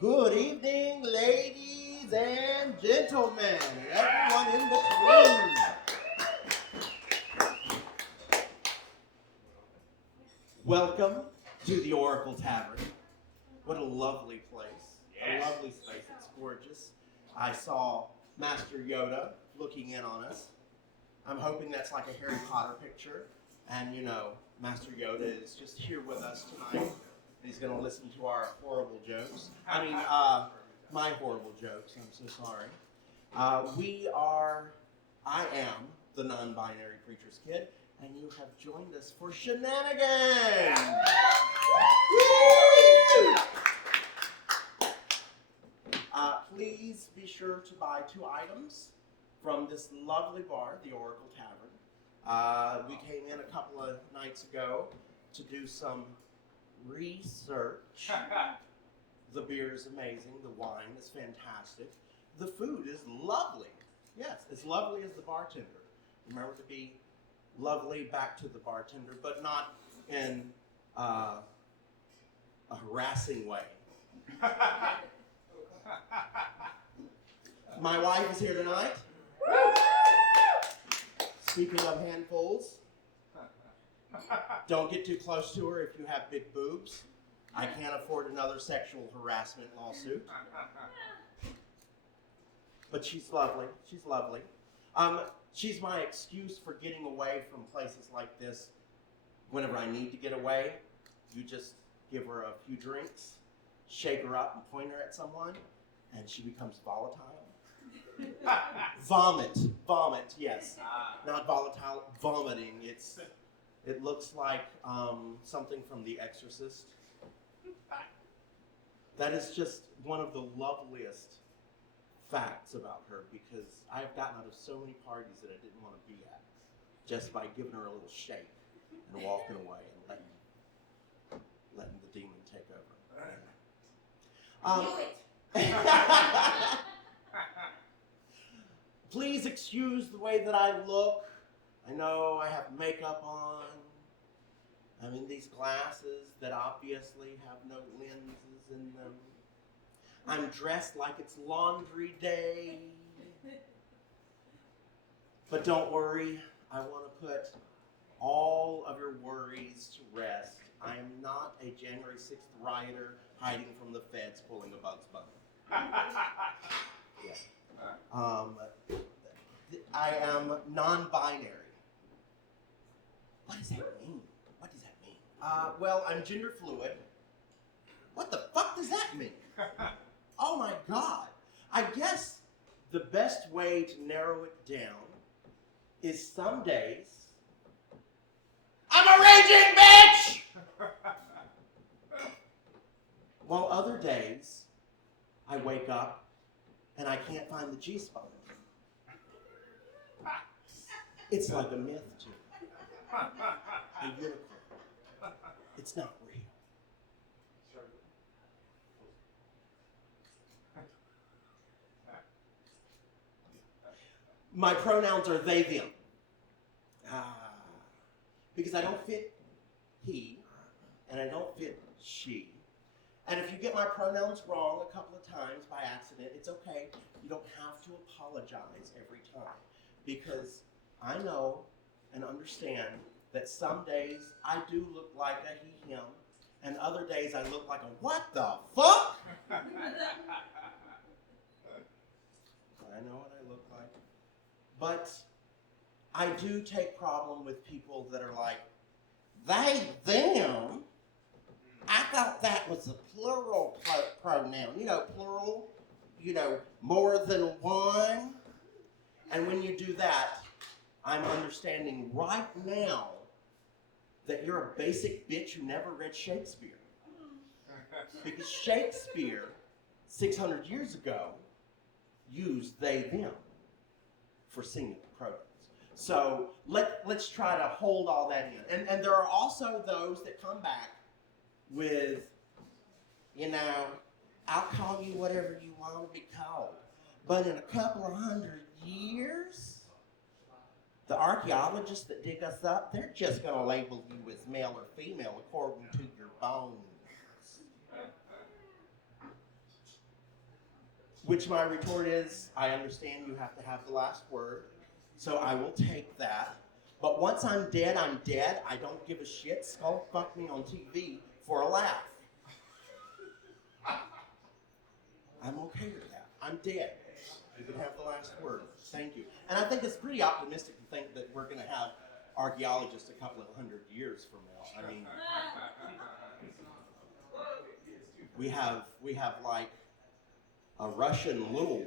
Good evening, ladies and gentlemen, and everyone in between. Welcome to the Oracle Tavern. What a lovely place. A lovely space. It's gorgeous. I saw Master Yoda looking in on us. I'm hoping that's like a Harry Potter picture. And Master Yoda is just here with us tonight. He's going to listen to our horrible jokes. My horrible jokes. I'm so sorry. I am the non-binary preacher's kid, and you have joined us for shenanigans. Please be sure to buy 2 items from this lovely bar, the Oracle Tavern. We came in a couple of nights ago to do some research. The beer is amazing. The wine is fantastic. The food is lovely. Yes, as lovely as the bartender. Remember to be lovely back to the bartender, but not in a harassing way. My wife is here tonight. Speaking of handfuls, don't get too close to her if you have big boobs. I can't afford another sexual harassment lawsuit. But she's lovely. She's lovely. She's my excuse for getting away from places like this. Whenever I need to get away, you just give her a few drinks, shake her up, and point her at someone, and she becomes volatile. Vomit, yes. Not volatile, vomiting. It looks like something from The Exorcist. That is just one of the loveliest facts about her, because I've gotten out of so many parties that I didn't want to be at just by giving her a little shake and walking away and letting the demon take over. Please excuse the way that I look. I know I have makeup on. I'm in these glasses that obviously have no lenses in them. I'm dressed like it's laundry day. But don't worry, I want to put all of your worries to rest. I am not a January 6th rioter hiding from the feds pulling a Bugs Bunny. Yeah. I am non-binary. What does that mean? Well, I'm gender fluid. What the fuck does that mean? Oh my God. I guess the best way to narrow it down is some days I'm a raging bitch! While other days I wake up and I can't find the G-spot. It's like a myth to me. A unicorn. It's not real. My pronouns are they, them. Because I don't fit he, and I don't fit she. And if you get my pronouns wrong a couple of times by accident, it's okay. You don't have to apologize every time. Because I know and understand that some days I do look like a he, him, and other days I look like a what the fuck? I know what I look like. But I do take problem with people that are like, they, them. I thought that was a plural pronoun. Plural, more than one. And when you do that, I'm understanding right now that you're a basic bitch who never read Shakespeare. Because Shakespeare, 600 years ago, used they, them for singular pronouns. So let's try to hold all that in. And there are also those that come back with, I'll call you whatever you want to be called. But in a couple of 100 years, the archaeologists that dig us up, they're just going to label you as male or female according to your bones. Which my retort is, I understand you have to have the last word, so I will take that. But once I'm dead, I'm dead. I don't give a shit. Skull fuck me on TV for a laugh. I'm okay with that. I'm dead. You can have the last word. Thank you. And I think it's pretty optimistic to think that we're going to have archaeologists a couple of 100 years from now. I mean, we have like a Russian little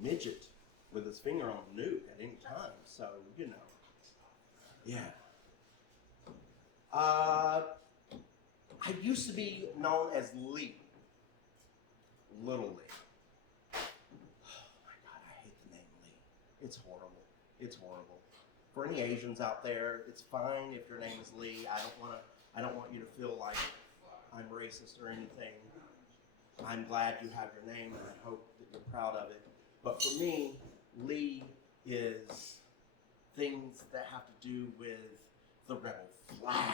midget with his finger on the nuke at any time. So, you know, yeah. I used to be known as Lee. Little Lee. Oh my God, I hate the name Lee. It's horrible. It's horrible. For any Asians out there, it's fine if your name is Lee. I don't want you to feel like I'm racist or anything. I'm glad you have your name and I hope that you're proud of it. But for me, Lee is things that have to do with the rebel flag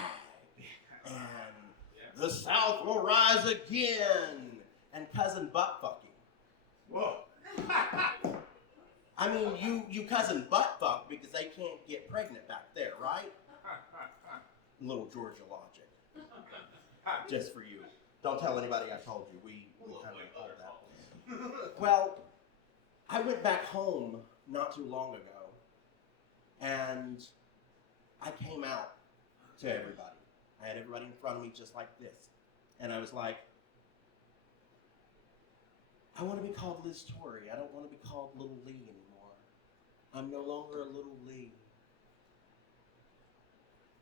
and the South will rise again and cousin butt fucking. Whoa. I mean, you cousin butt fuck because they can't get pregnant back there, right? Little Georgia logic. Just for you. Don't tell anybody I told you. We kind of told that. Well, I went back home not too long ago, and I came out to everybody. I had everybody in front of me just like this. And I was like, I want to be called Liz Torrey. I don't want to be called Little Lee anymore. I'm no longer a Little Lee.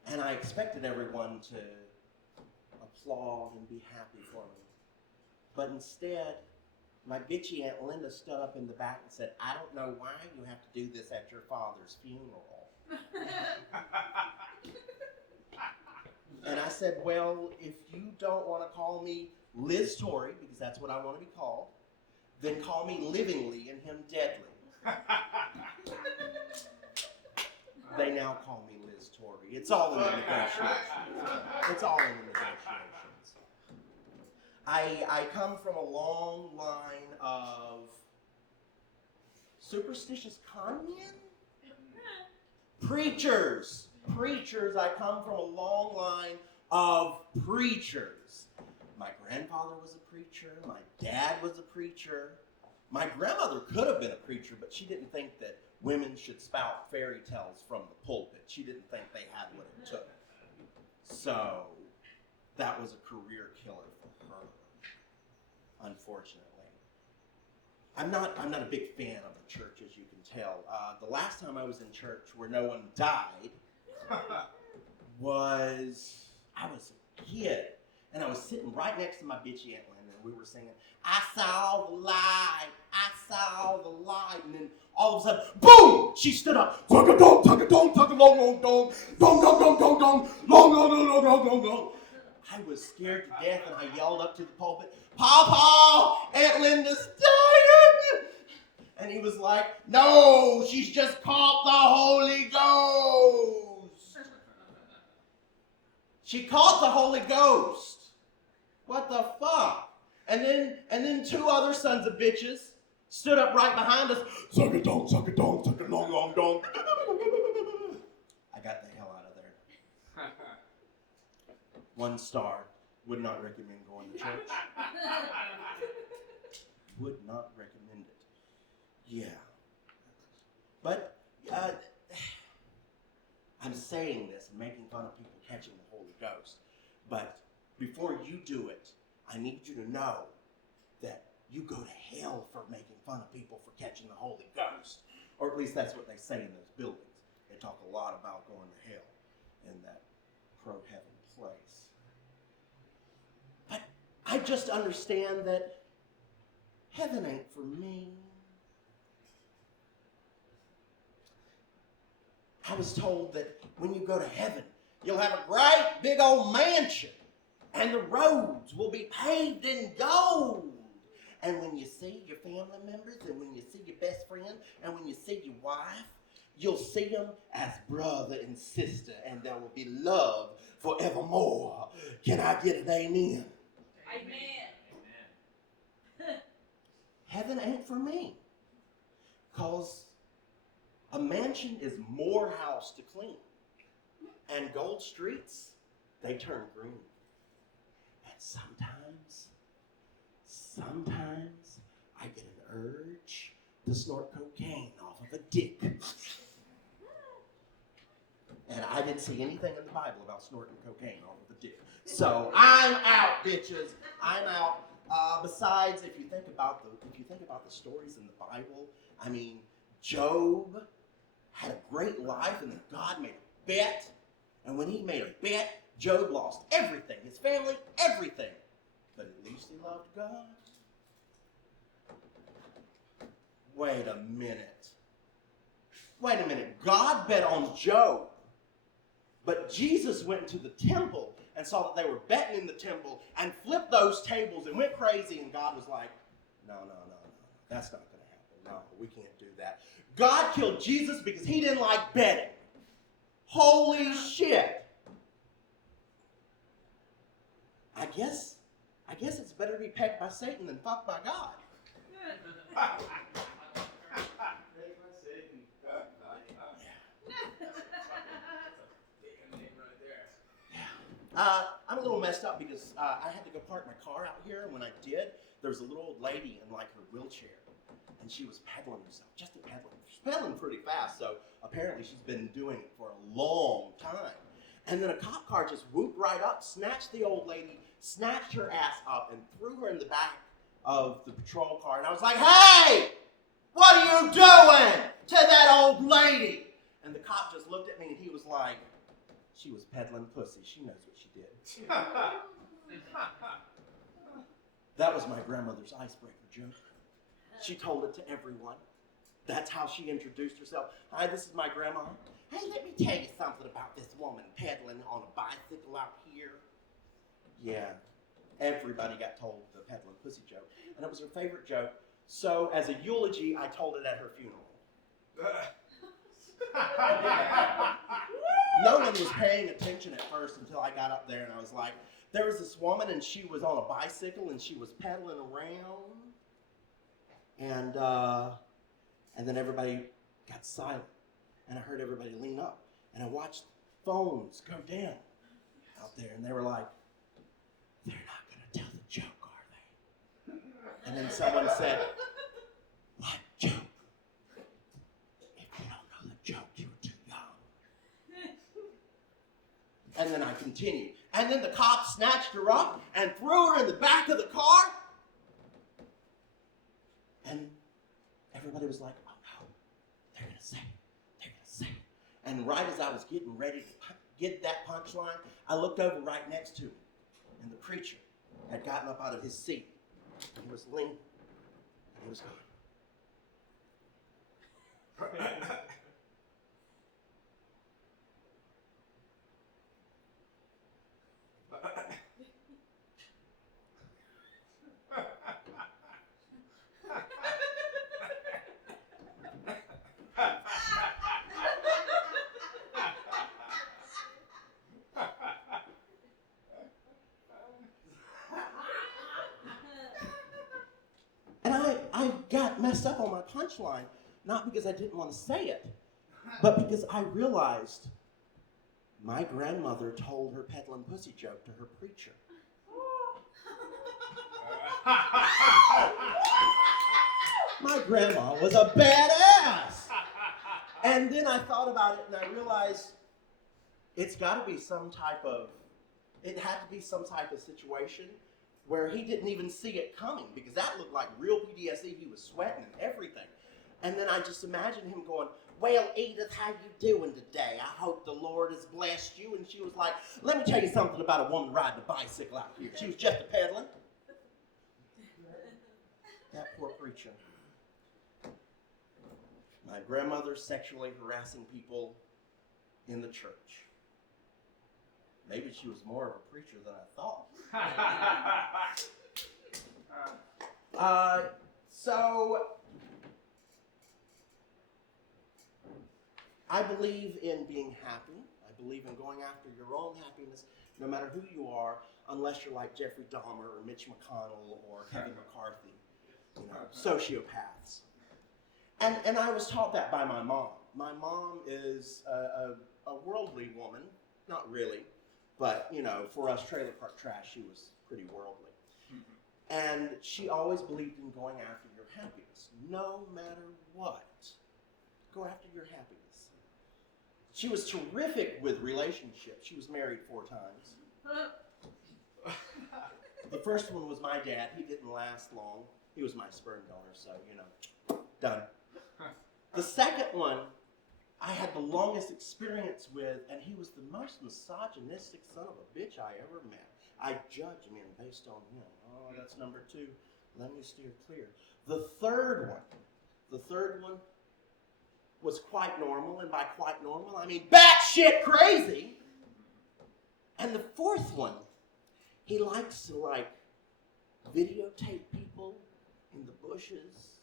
And I expected everyone to applaud and be happy for me. But instead, my bitchy Aunt Linda stood up in the back and said, I don't know why you have to do this at your father's funeral. And I said, well, if you don't want to call me Liz Torrey, because that's what I want to be called, then call me Livingly and him Deadly. They now call me Liz Torrey. It's all in the negotiations. It's all in the negotiations. I come from a long line of superstitious con men? Preachers. I come from a long line of preachers. My grandfather was a preacher. My dad was a preacher. My grandmother could have been a preacher, but she didn't think that women should spout fairy tales from the pulpit. She didn't think they had what it took. So that was a career killer for her, unfortunately. I'm not a big fan of the church, as you can tell. The last time I was in church where no one died was, I was a kid, and I was sitting right next to my bitchy Aunt Linda, and we were singing, I saw the light, and then all of a sudden, boom! She stood up, tug-a-dong, tug-a-dong, tug-a-long-long-dong, dong-dong-dong-dong-dong, long-long-long-long-long-long. I was scared to death, and I yelled up to the pulpit, Papa, Aunt Linda's dying! And he was like, no, she's just caught the Holy Ghost. She caught the Holy Ghost. What the fuck? And then two other sons of bitches stood up right behind us. Suck-a-dong, suck-a-dong, suck-a-long-long-dong. I got the hell out of there. 1 star. Would not recommend going to church. Would not recommend it. Yeah. But I'm saying this and making fun of people catching the Holy Ghost. But before you do it, I need you to know that you go to hell for making fun of people for catching the Holy Ghost. Or at least that's what they say in those buildings. They talk a lot about going to hell in that pro-heaven place. But I just understand that heaven ain't for me. I was told that when you go to heaven, you'll have a great big old mansion, and the roads will be paved in gold. And when you see your family members, and when you see your best friend, and when you see your wife, you'll see them as brother and sister, and there will be love forevermore. Can I get an amen? Amen. heaven ain't for me. Because a mansion is more house to clean. And gold streets, they turn green. And sometimes I get an urge to snort cocaine off of a dick. And I didn't see anything in the Bible about snorting cocaine off of a dick. So I'm out, bitches. I'm out. Besides, if you think about the stories in the Bible, I mean, Job had a great life, and then God made a bet. And when he made a bet, Job lost everything, his family, everything. But at least he loved God. Wait a minute. God bet on Job. But Jesus went into the temple and saw that they were betting in the temple and flipped those tables and went crazy. And God was like, no. That's not going to happen. No, we can't do that. God killed Jesus because he didn't like betting. Holy shit. I guess it's better to be pecked by Satan than fucked by God. I'm a little messed up because I had to go park my car out here, and when I did, there was a little old lady in like her wheelchair, and she was pedaling herself, just pedaling. She's pedaling pretty fast, so apparently she's been doing it for a long time. And then a cop car just whooped right up, snatched the old lady, snatched her ass up, and threw her in the back of the patrol car. And I was like, hey, what are you doing to that old lady? And the cop just looked at me, and he was like, she was peddling pussy. She knows what she did. That was my grandmother's icebreaker joke. She told it to everyone. That's how she introduced herself. Hi, this is my grandma. Hey, let me tell you something about this woman pedaling on a bicycle out here. Yeah, everybody got told the peddling pussy joke, and it was her favorite joke. So as a eulogy, I told it at her funeral. No one was paying attention at first until I got up there, and I was like, there was this woman, and she was on a bicycle, and she was pedaling around, and then everybody got silent, and I heard everybody lean up, and I watched phones go down out there, and they were like, they're not going to tell the joke, are they? And then someone said, what joke? If you don't know the joke, you're too young. And then I continued. And then the cop snatched her up and threw her in the back of the car. And everybody was like, oh no, they're going to say it. And right as I was getting ready to get that punchline, I looked over right next to him. And the preacher had gotten up out of his seat. He was leaning. And he was going. And I got messed up on my punchline, not because I didn't want to say it, but because I realized my grandmother told her peddling pussy joke to her preacher. My grandma was a badass. And then I thought about it, and I realized it had to be some type of situation where he didn't even see it coming, because that looked like real PTSD. He was sweating and everything. And then I just imagined him going, well, Edith, how you doing today? I hope the Lord has blessed you. And she was like, let me tell you something about a woman riding a bicycle out here. She was just a peddling. That poor preacher. My grandmother sexually harassing people in the church. Maybe she was more of a preacher than I thought. So I believe in being happy. I believe in going after your own happiness, no matter who you are, unless you're like Jeffrey Dahmer or Mitch McConnell or Kevin McCarthy. sociopaths. And I was taught that by my mom. My mom is a worldly woman, not really, but for us trailer park trash, she was pretty worldly. And she always believed in going after your happiness, no matter what. Go after your happiness. She was terrific with relationships. She was married 4 times. The first one was my dad. He didn't last long. He was my sperm donor, so, done. The second one, I had the longest experience with, and he was the most misogynistic son of a bitch I ever met. I judge men based on him. Oh, that's number 2. Let me steer clear. The third one was quite normal, and by quite normal, I mean batshit crazy. And the fourth one, he likes to videotape people in the bushes.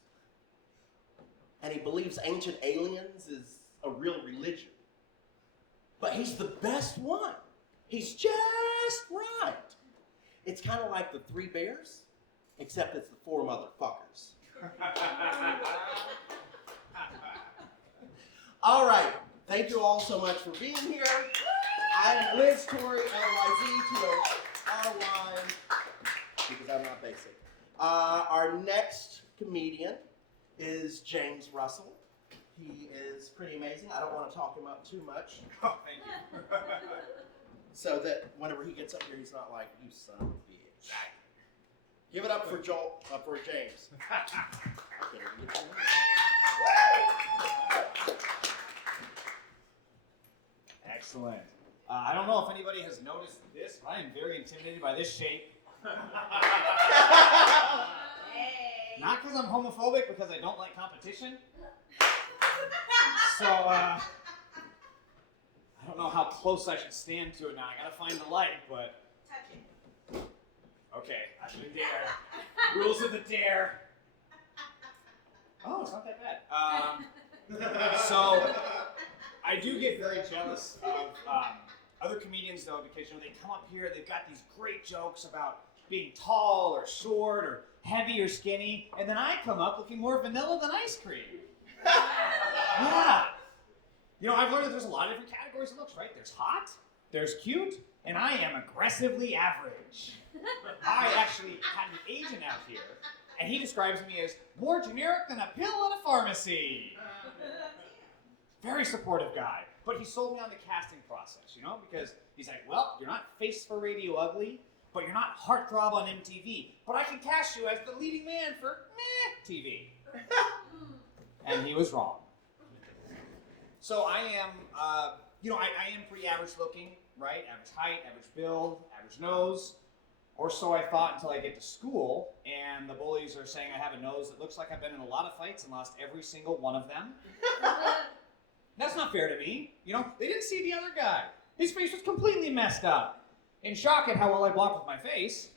And he believes ancient aliens is a real religion. But he's the best one. He's just right. It's kind of like the 3 bears, except it's the 4 motherfuckers. All right. Thank you all so much for being here. I'm Liz Torrey, L-Y-Z-T-O-R-Y, because I'm not basic. Our next comedian is James Russell. He is pretty amazing. I don't want to talk him up too much. Oh, thank you. So that whenever he gets up here, he's not like, you son of a bitch. Give it up for for James. Excellent. I don't know if anybody has noticed this, but I am very intimidated by this shape. Not because I'm homophobic, because I don't like competition. So, I don't know how close I should stand to it now. I gotta find the light, but... Touch it. Okay, I should dare. Rules of the dare. Oh, it's not that bad. So, I do get very jealous of other comedians, though, because, they come up here, they've got these great jokes about being tall or short or heavy or skinny, and then I come up looking more vanilla than ice cream. Yeah. I've learned that there's a lot of different categories of looks, right? There's hot, there's cute, and I am aggressively average. I actually had an agent out here, and he describes me as more generic than a pill at a pharmacy. Very supportive guy. But he sold me on the casting process, because he's like, well, you're not face for radio ugly, but you're not heartthrob on MTV, but I can cast you as the leading man for TV. And he was wrong. So I am, I am pretty average looking, right? Average height, average build, average nose. Or so I thought until I get to school, and the bullies are saying I have a nose that looks like I've been in a lot of fights and lost every single one of them. That's not fair to me. They didn't see the other guy. His face was completely messed up. In shock at how well I blocked with my face.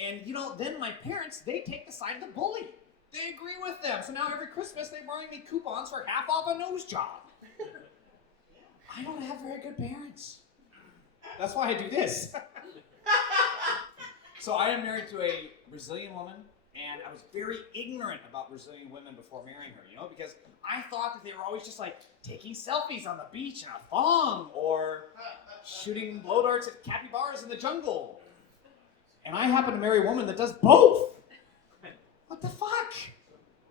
And, then my parents, they take the side of the bully. They agree with them. So now every Christmas they bring me coupons for half off a nose job. I don't have very good parents. That's why I do this. So I am married to a Brazilian woman, and I was very ignorant about Brazilian women before marrying her, because I thought that they were always just taking selfies on the beach in a thong or shooting blow darts at capybaras in the jungle. And I happen to marry a woman that does both. What the fuck?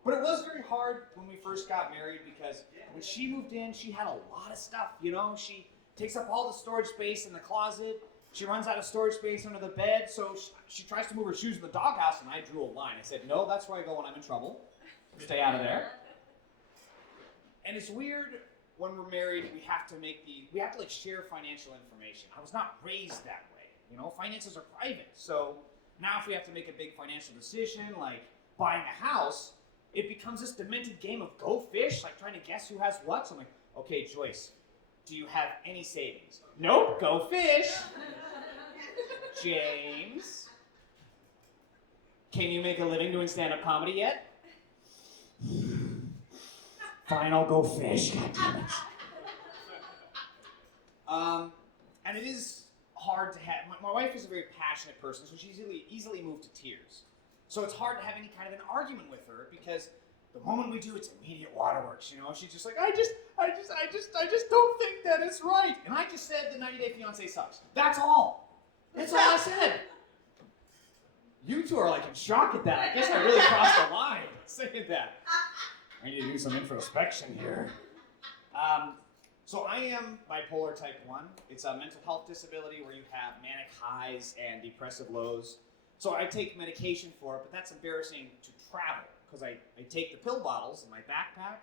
But it was very hard when we first got married because when she moved in, she had a lot of stuff, She takes up all the storage space in the closet. She runs out of storage space under the bed, so she tries to move her shoes in the doghouse, and I drew a line. I said, no, that's where I go when I'm in trouble. Stay out of there. And it's weird when we're married, we have to share financial information. I was not raised that way. Finances are private. So now if we have to make a big financial decision, like buying a house, it becomes this demented game of go fish, like trying to guess who has what. So I'm like, okay, Joyce, do you have any savings? Nope, go fish. James, can you make a living doing stand-up comedy yet? Fine, I'll go fish. God damn it. And it is hard to have. My wife is a very passionate person, so she's easily moved to tears. So it's hard to have any kind of an argument with her because the moment we do, it's immediate waterworks. You know, she's just like, I just don't think that it's right. And I just said the 90 Day Fiance sucks. That's all. That's all I said. You two are like in shock at that. I guess I really crossed the line saying that. I need to do some introspection here. So I am bipolar type 1. It's a mental health disability where you have manic highs and depressive lows. So I take medication for it, but that's embarrassing to travel because I take the pill bottles in my backpack,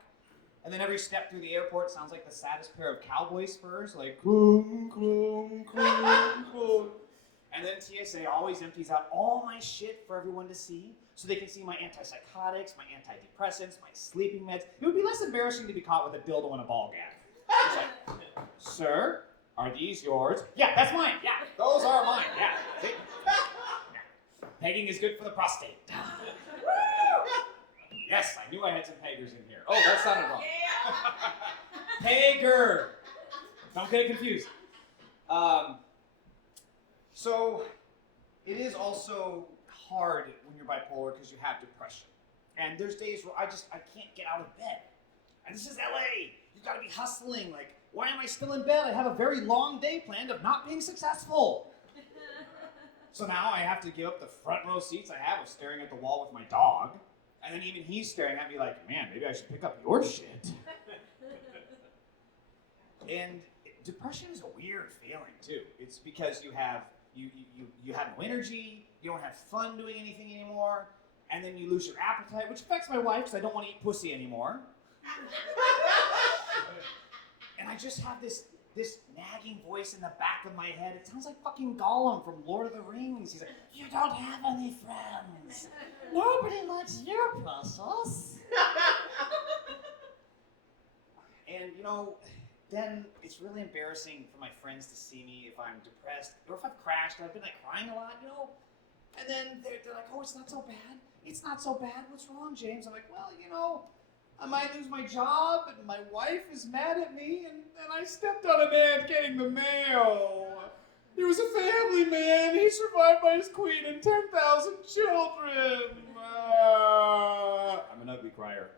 and then every step through the airport sounds like the saddest pair of cowboy spurs, like clunk, clunk, clunk, clunk. And then TSA always empties out all my shit for everyone to see, so they can see my antipsychotics, my antidepressants, my sleeping meds. It would be less embarrassing to be caught with a dildo and a ball gag. It's like, sir, are these yours? Yeah, that's mine. Yeah, those are mine. Yeah. See? Yeah. Pegging is good for the prostate. Yes, I knew I had some peggers in here. Oh, that sounded wrong. Pegger. Don't get it confused. So it is also hard when you're bipolar because you have depression. And there's days where I can't get out of bed. And this is LA. You gotta be hustling. Like, why am I still in bed? I have a very long day planned of not being successful. So now I have to give up the front row seats I have of staring at the wall with my dog. And then even he's staring at me like, man, maybe I should pick up your shit. And depression is a weird feeling too. It's because you have no energy, you don't have fun doing anything anymore, and then you lose your appetite, which affects my wife because I don't want to eat pussy anymore. And I just have this nagging voice in the back of my head. It sounds like fucking Gollum from Lord of the Rings. He's like, you don't have any friends. Nobody likes your puzzles. And, you know, then it's really embarrassing for my friends to see me if I'm depressed or if I've crashed and I've been like crying a lot, you know. And then they're like, oh, it's not so bad. It's not so bad. What's wrong, James? I'm like, well, you know, I might lose my job, and my wife is mad at me, and I stepped on an ant getting the mail. He was a family man. He survived by his queen and 10,000 children. I'm an ugly crier.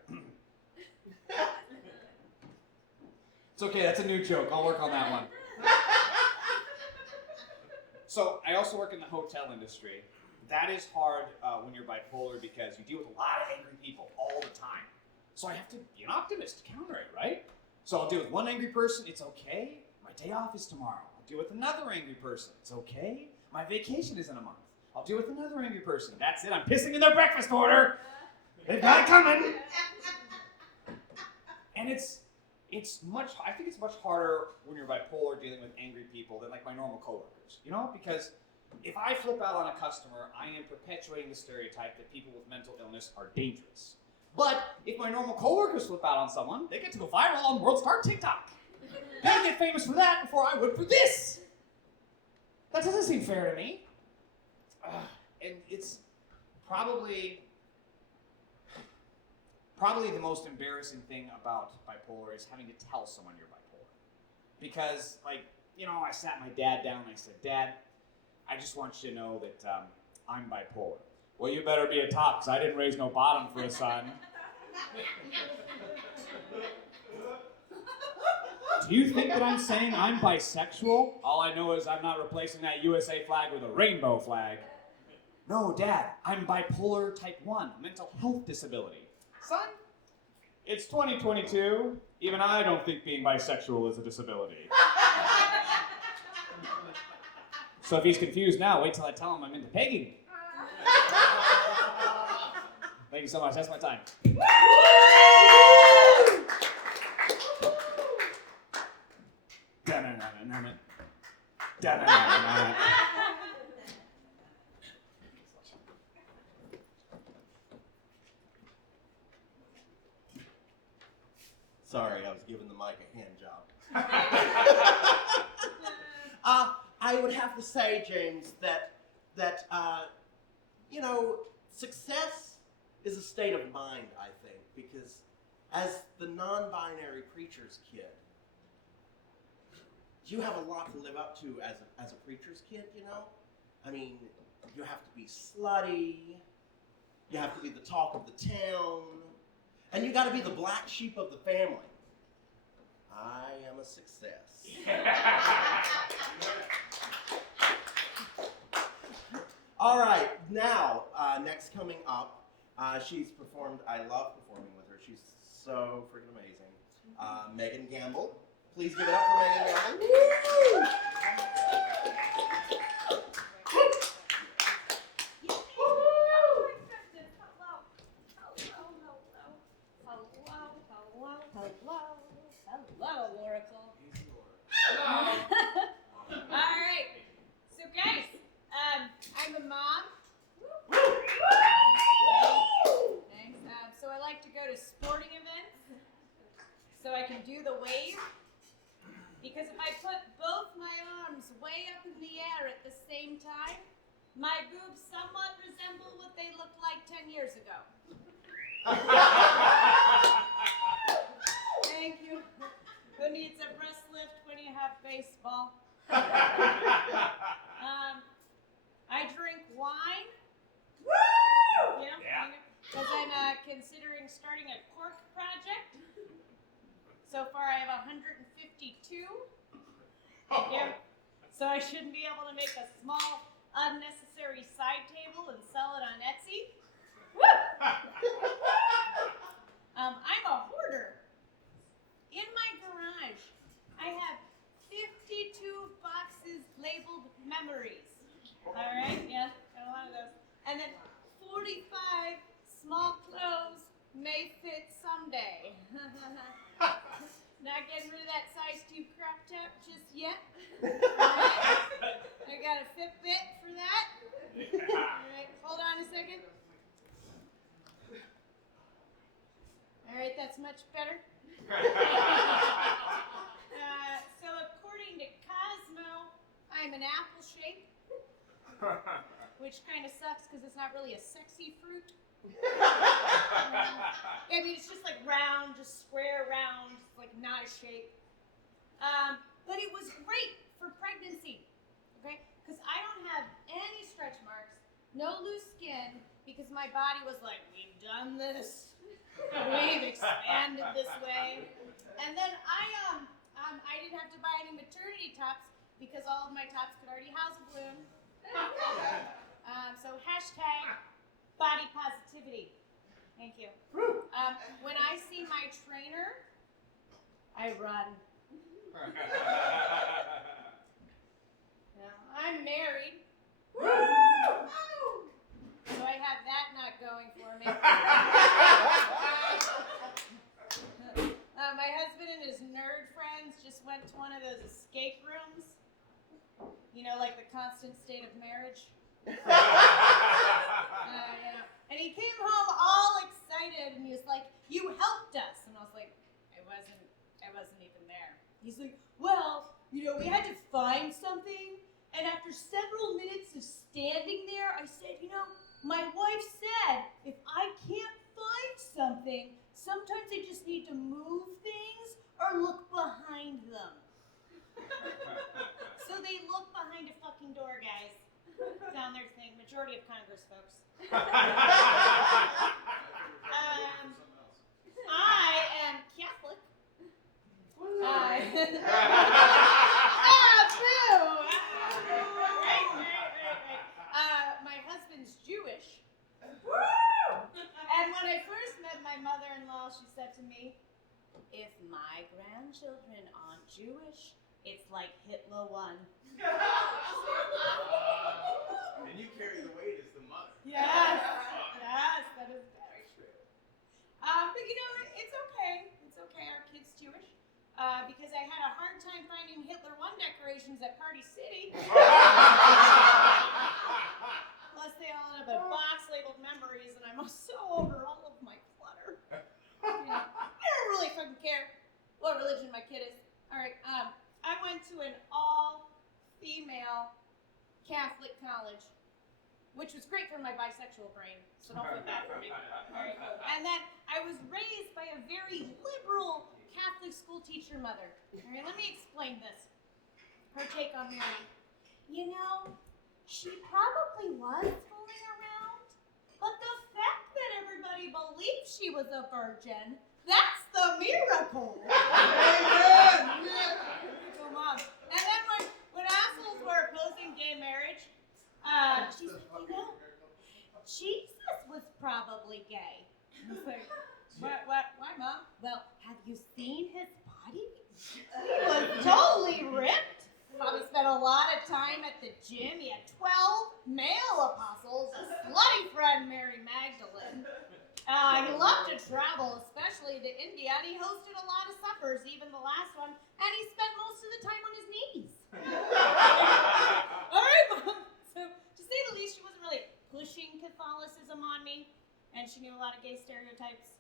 It's okay, that's a new joke. I'll work on that one. So, I also work in the hotel industry. That is hard when you're bipolar because you deal with a lot of angry people all the time. So I have to be an optimist to counter it, right? So I'll deal with one angry person, it's okay. My day off is tomorrow. I'll deal with another angry person, it's okay. My vacation is in a month. I'll deal with another angry person. That's it, I'm pissing in their breakfast order. They've got it coming. And I think it's much harder when you're bipolar dealing with angry people than like my normal coworkers, you know? Because if I flip out on a customer, I am perpetuating the stereotype that people with mental illness are dangerous. But if my normal coworkers flip out on someone, they get to go viral on World Star TikTok. They get famous for that before I would for this. That doesn't seem fair to me. And it's probably the most embarrassing thing about bipolar is having to tell someone you're bipolar. Because, like, you know, I sat my dad down and I said, Dad, I just want you to know that I'm bipolar. Well, you better be a top, because I didn't raise no bottom for a son. Do you think that I'm saying I'm bisexual? All I know is I'm not replacing that USA flag with a rainbow flag. No, Dad, I'm bipolar type 1, mental health disability. Son, it's 2022. Even I don't think being bisexual is a disability. So if he's confused now, wait till I tell him I'm into pegging. Thank you so much. That's my time. Sorry, I was giving the mic a hand job. I would have to say, James, that you know, success is a state of mind, I think, because as the non-binary preacher's kid, you have a lot to live up to as a preacher's kid, you know? I mean, you have to be slutty, You have to be the talk of the town. And you got to be the black sheep of the family. I am a success. All right, now, next coming up, she's performed, I love performing with her. She's so freaking amazing. Megan Gamble. Please give it up for Megan Gamble. Woo! Hello, Oracle. Hello. All right. So, guys, I'm a mom. Thanks. So I like to go to sporting events so I can do the wave. Because if I put both my arms way up in the air at the same time, my boobs somewhat resemble what they looked like 10 years ago. Thank you. Who needs a breast lift when you have baseball? I drink wine. Woo! Yeah. Because I'm considering starting a cork project. So far, I have 152. Yeah. So I shouldn't be able to make a small, unnecessary side table and sell it on Etsy. Woo! I'm a hoarder. In my garage, I have 52 boxes labeled memories. All right, yeah, got a lot of those. And then 45 small clothes may fit someday. Not getting rid of that size 2 crop top just yet. Right. I got a Fitbit for that. All right, hold on a second. All right, that's much better. So according to Cosmo, I'm an apple shape, which kind of sucks because it's not really a sexy fruit. I mean, it's just like round, just square round, like not a shape. But it was great for pregnancy, okay? Because I don't have any stretch marks, no loose skin, because my body was like, we've done this. We've expanded this way. And then I didn't have to buy any maternity tops because all of my tops could already house a balloon. So hashtag body positivity. Thank you. When I see my trainer, I run. Now, I'm married. So I have that not going for me. My husband and his nerd friends just went to one of those escape rooms. You know, like the constant state of marriage. Yeah. And he came home all excited and he was like, "You helped us." And I was like, I wasn't even there. He's like, "Well, you know, we had to find something. And after several minutes of standing there, I said, you know, my wife said if I can't find something, sometimes I just need to move things or look behind them." So they look behind a fucking door, guys. Down their thing. Majority of Congress, folks. I am Catholic. Right. My husband's Jewish. And when I first met my mother-in-law, she said to me, "If my grandchildren aren't Jewish, it's like Hitler won." And you carry the weight as the mother. Yes, that is very true. But you know, it's okay. It's okay. Our kid's Jewish. Because I had a hard time finding Hitler One decorations at Party City. Plus, they all end up in a box labeled memories, and I'm so over all of my clutter. You know, I don't really fucking care what religion my kid is. All right, I went to an all-female Catholic college, which was great for my bisexual brain, so don't feel bad for me. All right. And then I was raised by a very liberal Catholic school teacher mother. All right, let me explain this. Her take on Mary. You know, she probably was fooling around, but the fact that everybody believed she was a virgin, that's the miracle. Come on. And then when assholes were opposing gay marriage, she's like, Jesus was probably gay. I was like, what, why, Mom? Well, have you seen his body? He was totally ripped. Probably spent a lot of time at the gym. He had 12 male apostles, a slutty friend, Mary Magdalene. He loved to travel, especially to India, and he hosted a lot of suppers, even the last one, and he spent most of the time on his knees. All right, Mom. So, to say the least, she wasn't really pushing Catholicism on me, and she knew a lot of gay stereotypes.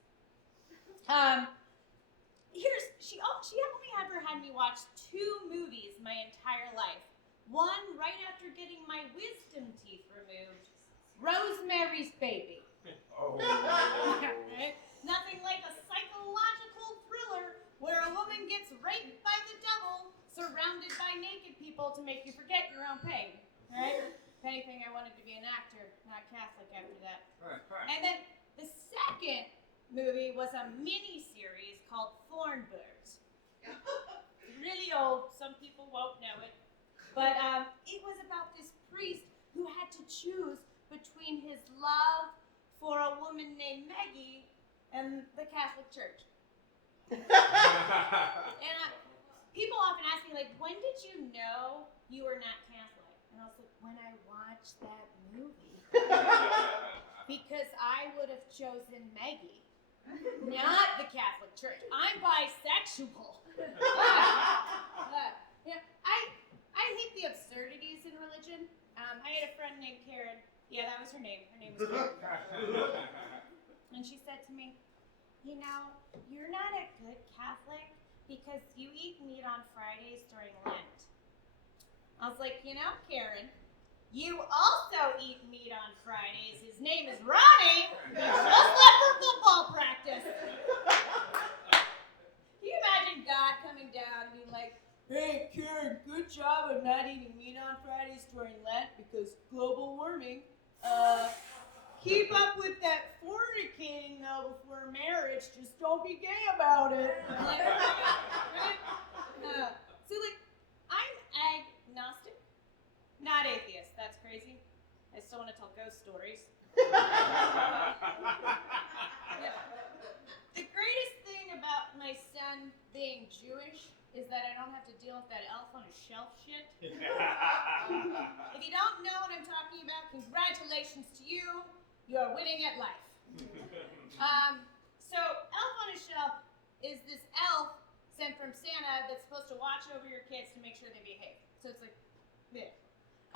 She only ever had me watch 2 movies my entire life. One right after getting my wisdom teeth removed, Rosemary's Baby. Oh. Nothing like a psychological thriller where a woman gets raped by the devil, surrounded by naked people to make you forget your own pain. Right? If anything, I wanted to be an actor, not Catholic after that. And then the second movie was a mini-series called Thornbirds. Really old, some people won't know it. But it was about this priest who had to choose between his love for a woman named Maggie and the Catholic Church. And people often ask me, like, when did you know you were not Catholic? And I was like, when I watched that movie. Because I would have chosen Maggie, not the Catholic Church. I'm bisexual. I hate the absurdities in religion. I had a friend named Karen. Yeah, that was her name. Her name was Karen. And she said to me, you're not a good Catholic because you eat meat on Fridays during Lent. I was like, Karen, you also eat meat on Fridays. His name is Ronnie. He just left for football practice. Can you imagine God coming down and being like, hey, Karen, good job of not eating meat on Fridays during Lent because global warming. Keep up with that fornicating, though, before marriage. Just don't be gay about it. I'm agnostic, not atheist. That's crazy. I still want to tell ghost stories. The greatest thing about my son being Jewish is that I don't have to deal with that elf on a shelf shit. If you don't know what I'm talking about, congratulations to you. You're winning at life. So elf on a shelf is this elf sent from Santa that's supposed to watch over your kids to make sure they behave. So it's like, yeah.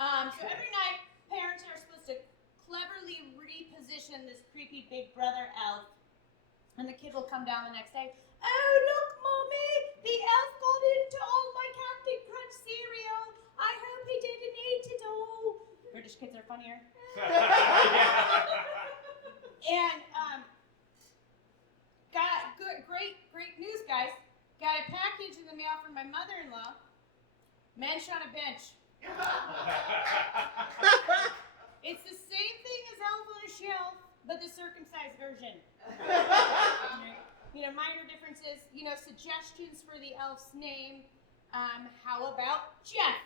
So every night, parents are supposed to cleverly reposition this creepy big brother elf, and the kid will come down the next day. Oh, look, Mommy! The elf got into all my Captain Crunch cereal. I hope he didn't eat it all. British kids are funnier. And got great news, guys. Got a package in the mail from my mother-in-law. Mensch on a bench. It's the same thing as Elf on a Shelf, but the circumcised version. Minor differences. Suggestions for the elf's name. How about Jeff?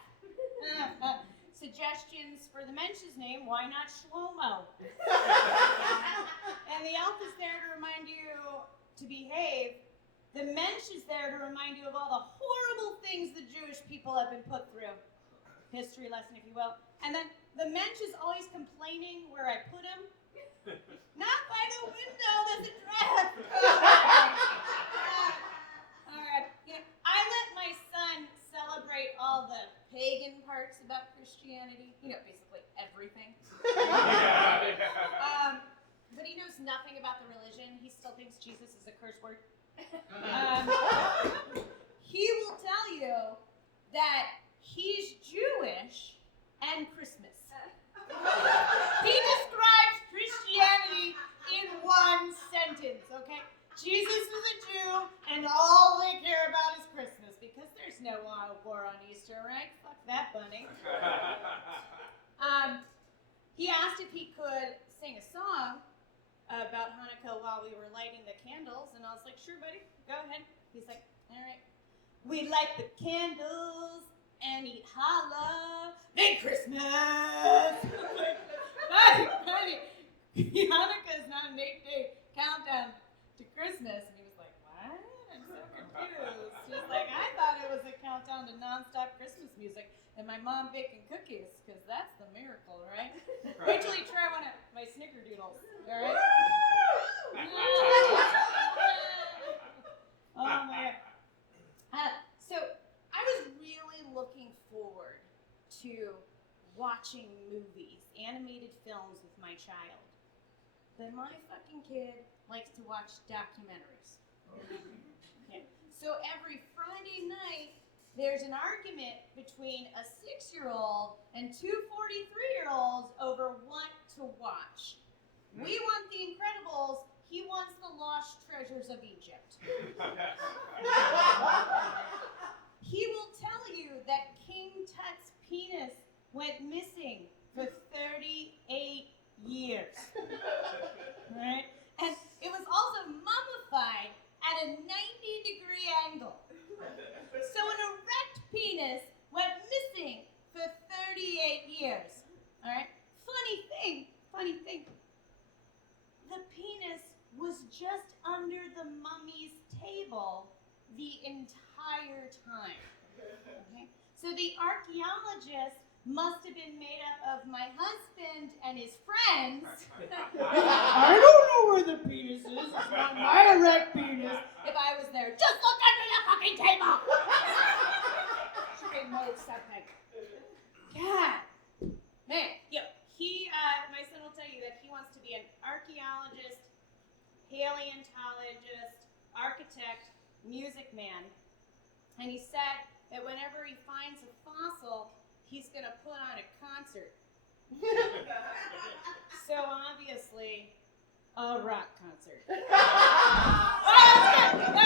Suggestions for the Mensch's name. Why not Shlomo? And the elf is there to remind you to behave. The Mensch is there to remind you of all the horrible things the Jewish people have been put through. History lesson, if you will. And then the Mensch is always complaining where I put him. Not by the window, there's a draft. All right. I let my son celebrate all the pagan parts about Christianity. Basically everything. But he knows nothing about the religion. He still thinks Jesus is a curse word. He will tell you that he's Jewish and Christmas. He describes Christianity in one sentence, okay? Jesus is a Jew, and all they care about is Christmas, because there's no war on Easter, right? Fuck that bunny. He asked if he could sing a song, about Hanukkah while we were lighting the candles, and I was like, sure, buddy, go ahead. He's like, all right. We light the candles and eat challah, then Christmas. buddy, Hanukkah is not an 8-day countdown to Christmas. And he was like, what? I'm so confused. He's like, I thought it was a countdown to nonstop Christmas music and my mom baking cookies, because that's the miracle, right? Wait till you try one of my snickerdoodles, all right? Oh my God. So I was really looking forward to watching movies, animated films with my child. But my fucking kid likes to watch documentaries. Okay. So every Friday night, there's an argument between a 6-year-old and two 43-year-olds over what to watch. We want The Incredibles. He wants The Lost Treasures of Egypt. He will tell you that King Tut's penis went missing for 38 years. Right? And it was also mummified at a 90-degree angle. So an erect penis went missing for 38 years. All right? Funny thing. The penis was just under the mummy's table the entire time. Okay? So the archaeologist must have been made up of my husband and his friends. I don't know where the penis is. It's not my erect penis. If I was there, just look under the fucking table. She made something. God. Man, my son will tell you that he wants to be an archaeologist, paleontologist, architect, music man. And he said that whenever he finds a fossil, he's gonna put on a concert. So obviously, a rock concert. That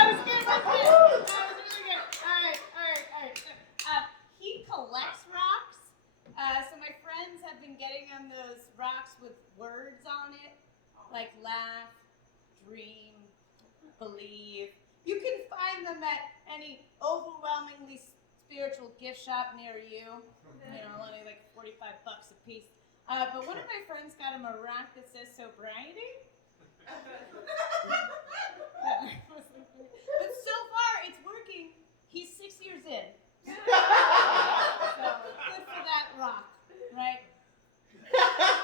was good. That was really good. All right. He collects rocks. So my friends have been getting him those rocks with words on it, like laugh, dream, believe. You can find them at any overwhelmingly spiritual gift shop near you. You know, only like $45 a piece. But one of my friends got him a rock that says sobriety. But so far, it's working. He's 6 years in. So good for that rock, right?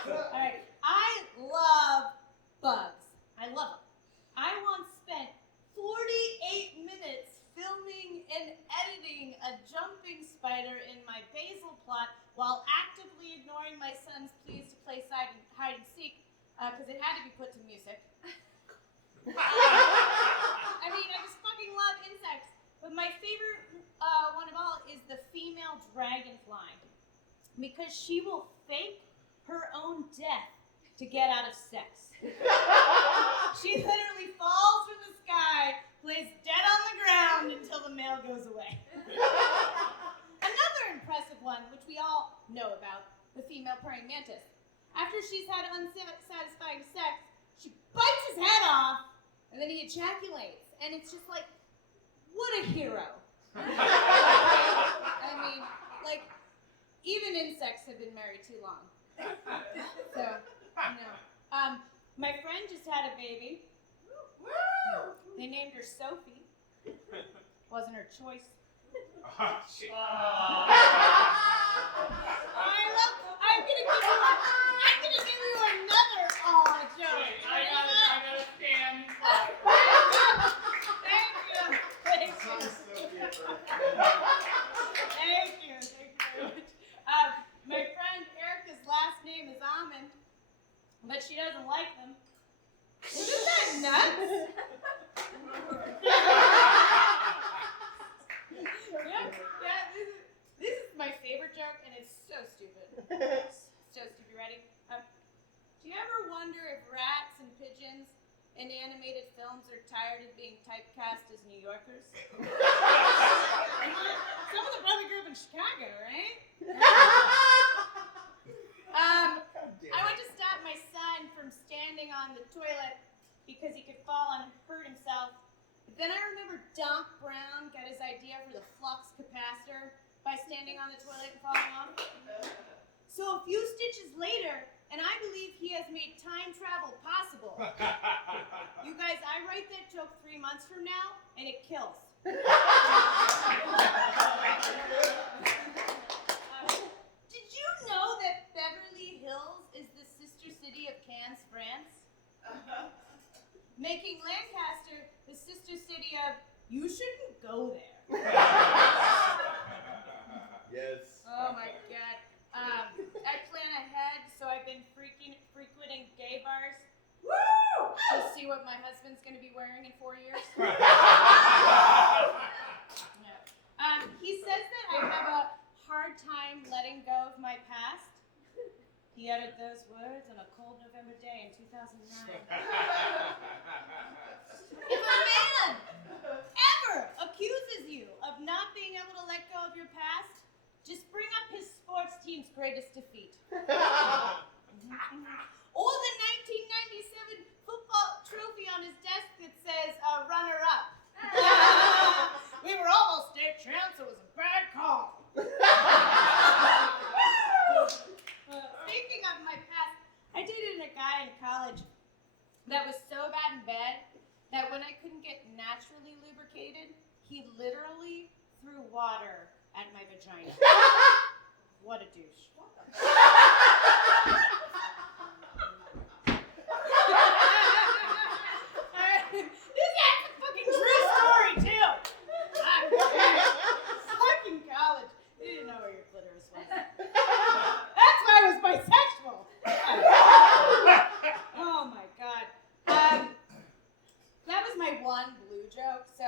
All right. I love bugs. I love them. I once spent 48 minutes filming and editing a jumping spider in my basil plot while actively ignoring my son's pleas to play hide and seek because it had to be put to music. I mean, I just fucking love insects. But my favorite one of all is the female dragonfly because she will fake her own death to get out of sex. She literally falls from the sky, lays dead on the ground until the male goes away. Another impressive one, which we all know about, the female praying mantis. After she's had unsatisfying sex, she bites his head off, and then he ejaculates. And it's just like, what a hero. I mean, like, even insects have been married too long. So, my friend just had a baby. They named her Sophie. Wasn't her choice. Oh, shit. I'm gonna give you another joke. Wait, I gotta stand. Thank you very much. My friend Erica's last name is Almond, but she doesn't like them. Isn't that nuts? Yeah, this is my favorite joke, and it's so stupid. So stupid. Ready? Do you ever wonder if rats and pigeons in animated films are tired of being typecast as New Yorkers? Some of them probably grew up in Chicago, right? I went to stop my son from standing on the toilet because he could fall and hurt himself. But then I remember Doc Brown got his idea for the flux capacitor by standing on the toilet and falling off. So a few stitches later, and I believe he has made time travel possible. You guys, I write that joke 3 months from now, and it kills. Did you know that Beverly Hills is the sister city of Cannes, France? Making Lancaster the sister city of you shouldn't go there. Yes. Oh my god. I plan ahead, so I've been frequenting gay bars. Woo! To see what my husband's gonna be wearing in 4 years. Yeah. He says that I have a hard time letting go of my past. He uttered those words on a cold November day in 2009. If a man ever accuses you of not being able to let go of your past, just bring up his sports team's greatest defeat. Or the 1997 football trophy on his desk that says runner-up. We were almost state champs, it was a bad call. Speaking of my past, I dated a guy in college that was so bad in bed that when I couldn't get naturally lubricated, he literally threw water at my vagina. What a douche. This is a fucking true story, too. Fucking college. You didn't know where your clitoris was. That's why I was bisexual. Oh my god. That was my one blue joke, so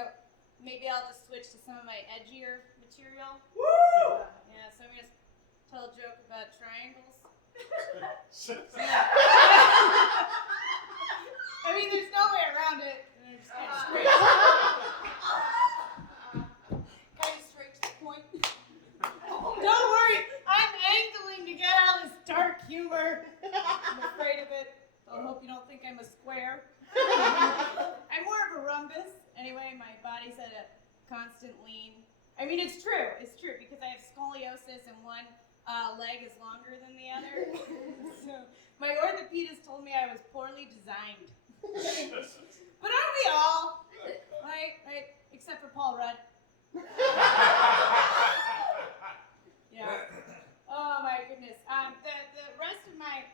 maybe I'll just switch to some of my edgier material. Woo! Yeah, so I'm gonna tell a joke about triangles. I mean, there's no way around it. It's kind of straight. Kind of straight to the point. Don't worry, I'm angling to get all this dark humor. I'm afraid of it. I hope you don't think I'm a square. I'm more of a rhombus. Anyway, my body's at a constant lean. I mean, it's true, because I have scoliosis and one leg is longer than the other. So my orthopedist told me I was poorly designed. But aren't we all? Right? Except for Paul Rudd. Yeah. Oh my goodness. The rest of my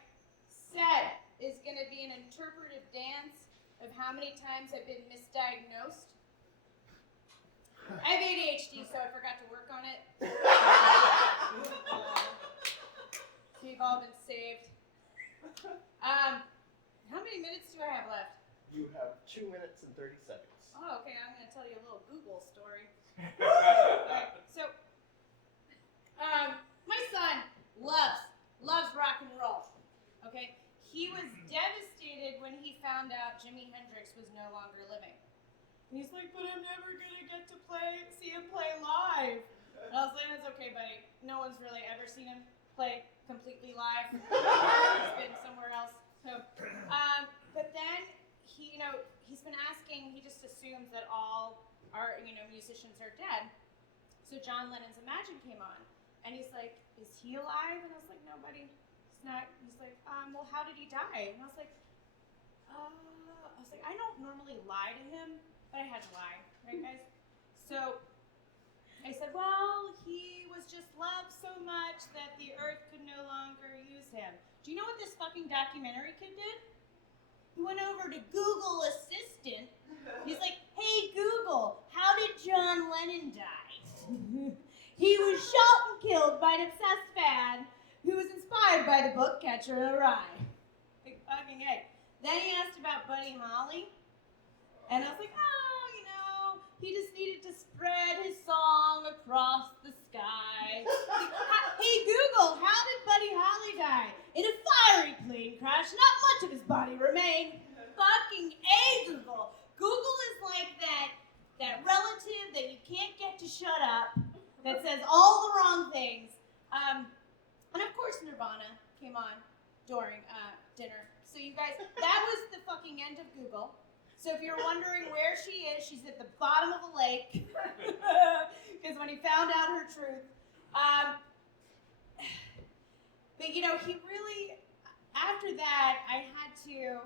set is going to be an interpretive dance of how many times I've been misdiagnosed. I have ADHD, so I forgot to work on it. We've all been saved. How many minutes do I have left? You have 2 minutes and 30 seconds. Oh, okay. I'm going to tell you a little Google story. Alright, so, my son loves rock and roll. Okay? He was devastated when he found out Jimi Hendrix was no longer living. And he's like, but I'm never going to get to see him play live. And I was like, that's okay, buddy. No one's really ever seen him play completely live. He's been somewhere else. So, but then he's been asking, he just assumes that all our, musicians are dead. So John Lennon's Imagine came on. And he's like, is he alive? And I was like, no, buddy, he's not. He's like, well, how did he die? And I was like, I don't normally lie to him, but I had to lie, right, guys? So I said, well, he was just loved so much that the earth could no longer use him. Do you know what this fucking documentary kid did? He went over to Google Assistant. He's like, hey, Google, how did John Lennon die? He was shot and killed by an obsessed fan who was inspired by the book Catcher in the Rye. Big fucking A. Then he asked about Buddy Holly. And I was like, he just needed to spread his song across the sky. Hey, Google, how did Buddy Holly die? In a fiery plane crash, not much of his body remained. Fucking A, Google. Google is like that relative that you can't get to shut up, that says all the wrong things. And of course Nirvana came on during dinner. So you guys, that was the fucking end of Google. So if you're wondering where she is, she's at the bottom of a lake. Because when he found out her truth. But you know, he really, after that, I had to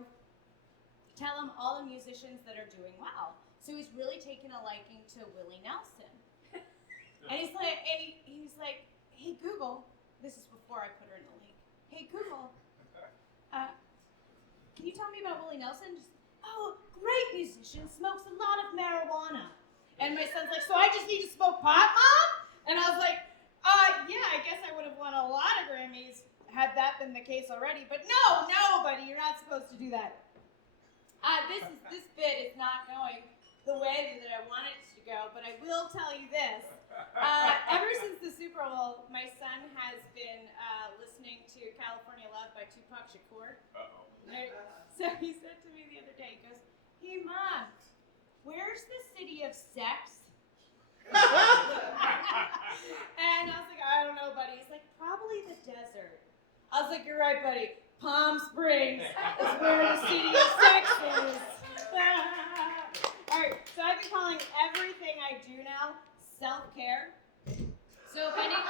tell him all the musicians that are doing well. So he's really taken a liking to Willie Nelson. And he's like, hey Google, this is before I put her in the lake. Hey Google, can you tell me about Willie Nelson? Just, oh, great musician, smokes a lot of marijuana. And my son's like, so I just need to smoke pot, Mom? And I was like, yeah, I guess I would have won a lot of Grammys had that been the case already. But no, buddy, you're not supposed to do that. This bit is not going the way that I want it to go, but I will tell you this. Ever since the Super Bowl, my son has been listening to California Love by Tupac Shakur. Uh-oh. So he said to me the other day, he goes, hey, Mom, where's the city of sex? And I was like, I don't know, buddy. He's like, probably the desert. I was like, you're right, buddy. Palm Springs is where the city of sex is. All right, so I've been calling everything I do now self-care. So if anybody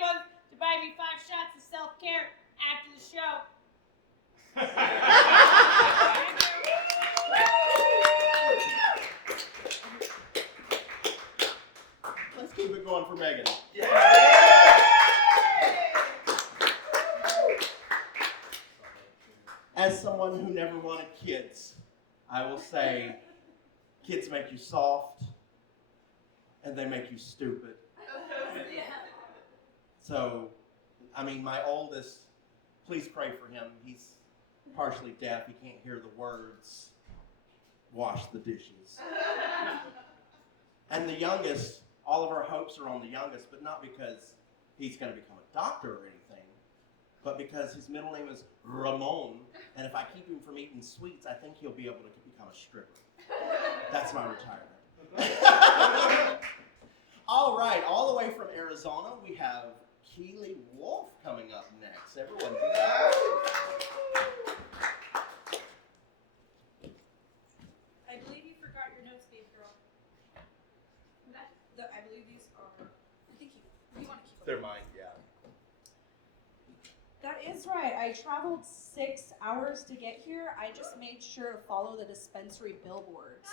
wants to buy me 5 shots of self-care after the show. Let's keep it going for Megan. As someone who never wanted kids, I will say kids make you soft and they make you stupid. So, I mean, my oldest, please pray for him. He's partially deaf. He can't hear the words, wash the dishes. And the youngest, all of our hopes are on the youngest, but not because he's going to become a doctor or anything, but because his middle name is Ramon, and if I keep him from eating sweets, I think he'll be able to become a stripper. That's my retirement. All right, all the way from Arizona, we have Keely Wolf coming up next. Everyone, I believe you forgot your notes, baby girl. I believe these are. I think you want to keep them. they're mine, yeah. That is right. I traveled 6 hours to get here. I just made sure to follow the dispensary billboards.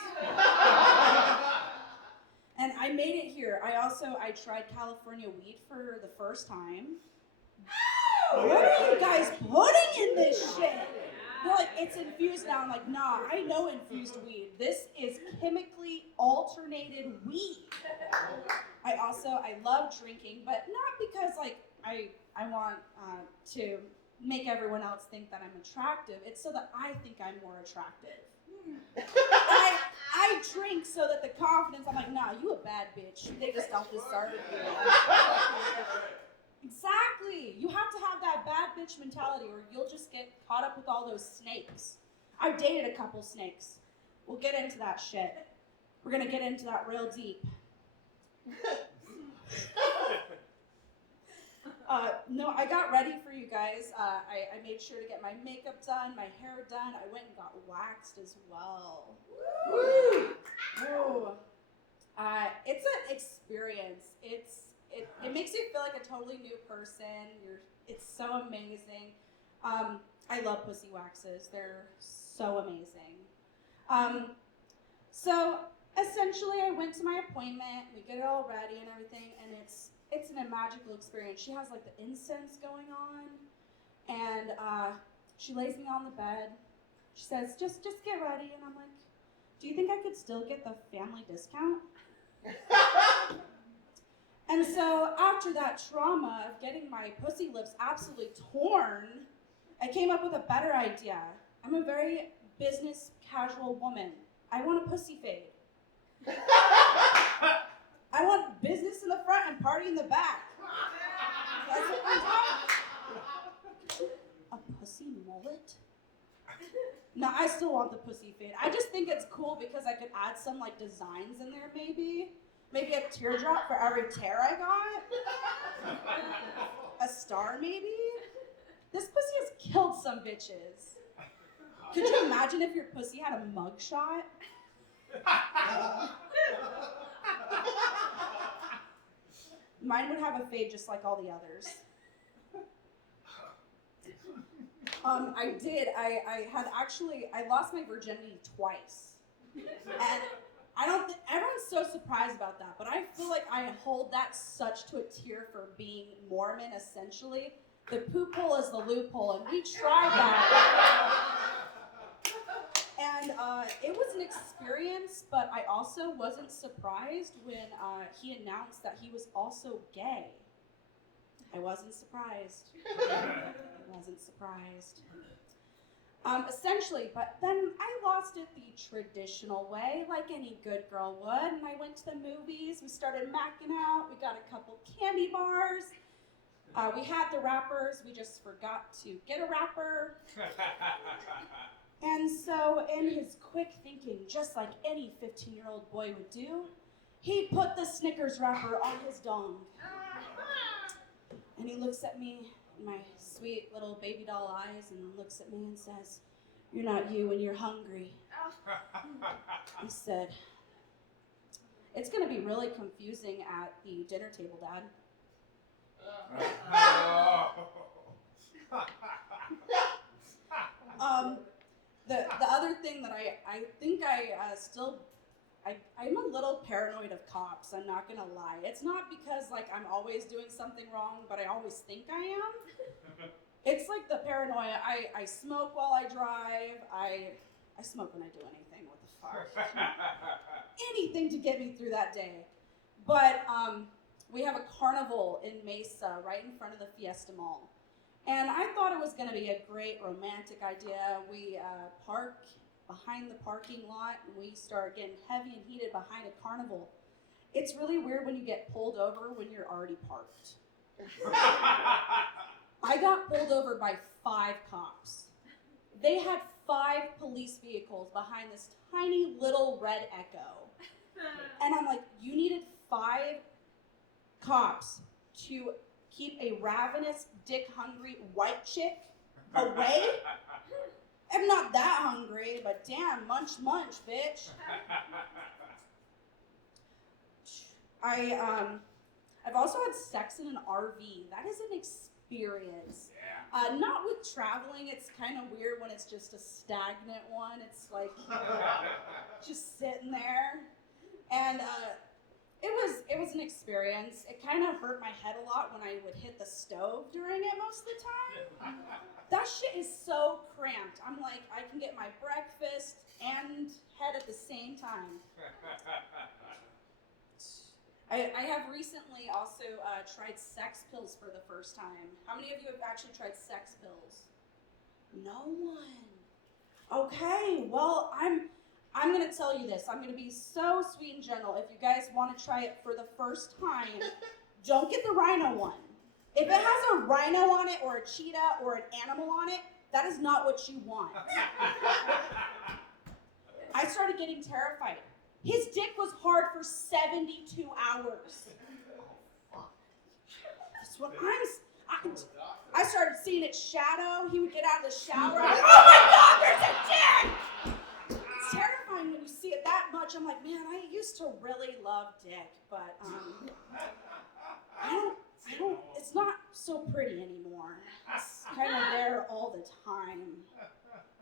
And I made it here. I tried California weed for the first time. What are you guys putting in this shit? They're like, it's infused now. I'm like, nah, I know infused weed. This is chemically alternated weed. I love drinking, but not because like I want to make everyone else think that I'm attractive. It's so that I think I'm more attractive. I drink so that the confidence, I'm like, nah, you a bad bitch. They just don't deserve you. Exactly. You have to have that bad bitch mentality or you'll just get caught up with all those snakes. I've dated a couple snakes. We'll get into that shit. We're gonna get into that real deep. No, I got ready for you guys. I made sure to get my makeup done, my hair done. I went and got waxed as well. Woo! Woo. It's an experience. It makes you feel like a totally new person. It's so amazing. I love pussy waxes. They're so amazing. So essentially, I went to my appointment. We get it all ready and everything, and it's a magical experience. She has like the incense going on, and she lays me on the bed. She says, just get ready, and I'm like, do you think I could still get the family discount? And so after that trauma of getting my pussy lips absolutely torn, I came up with a better idea. I'm a very business casual woman. I want a pussy fade. I want business in the front and party in the back. That's what I'm talking. A pussy mullet? No, I still want the pussy fade. I just think it's cool because I could add some like designs in there maybe. Maybe a teardrop for every tear I got. A star maybe. This pussy has killed some bitches. Could you imagine if your pussy had a mug shot? Mine would have a fade just like all the others. I lost my virginity twice. And I don't think, everyone's so surprised about that, but I feel like I hold that such to a tier for being Mormon, essentially. The poop hole is the loophole, and we tried that. And it was an experience, but I also wasn't surprised when he announced that he was also gay. I wasn't surprised. Essentially, but then I lost it the traditional way, like any good girl would, and I went to the movies, we started macking out, we got a couple candy bars, we had the wrappers, we just forgot to get a wrapper. And so, in his quick thinking, just like any 15-year-old boy would do, he put the Snickers wrapper on his dong. And he looks at me, my sweet little baby doll eyes, and looks at me and says, "You're not you when you're hungry." He said, "It's going to be really confusing at the dinner table, Dad." The other thing that I think I'm a little paranoid of cops, I'm not gonna lie. It's not because like I'm always doing something wrong, but I always think I am. It's like the paranoia. I smoke while I drive. I smoke when I do anything. What the fuck? Anything to get me through that day. But we have a carnival in Mesa right in front of the Fiesta Mall. And I thought it was going to be a great romantic idea. We park behind the parking lot, and we start getting heavy and heated behind a carnival. It's really weird when you get pulled over when you're already parked. I got pulled over by 5 cops. They had 5 police vehicles behind this tiny little red Echo. And I'm like, you needed 5 cops to keep a ravenous, dick-hungry white chick away? I'm not that hungry, but damn, munch, bitch. I've also had sex in an RV. That is an experience. Not with traveling. It's kind of weird when it's just a stagnant one. It's like just sitting there. And it was an experience. It kind of hurt my head a lot when I would hit the stove during it most of the time. That shit is so cramped. I'm like, I can get my breakfast and head at the same time. I have recently also tried sex pills for the first time. How many of you have actually tried sex pills? No one. Okay, well, I'm going to tell you this. I'm going to be so sweet and gentle. If you guys want to try it for the first time, don't get the rhino one. If it has a rhino on it or a cheetah or an animal on it, that is not what you want. I started getting terrified. His dick was hard for 72 hours. That's what I started seeing its shadow. He would get out of the shower. I'm like, oh my God, there's a dick! It's terrifying when you see it that much. I'm like, man, I used to really love dick, but I don't, it's not so pretty anymore. It's kind of there all the time.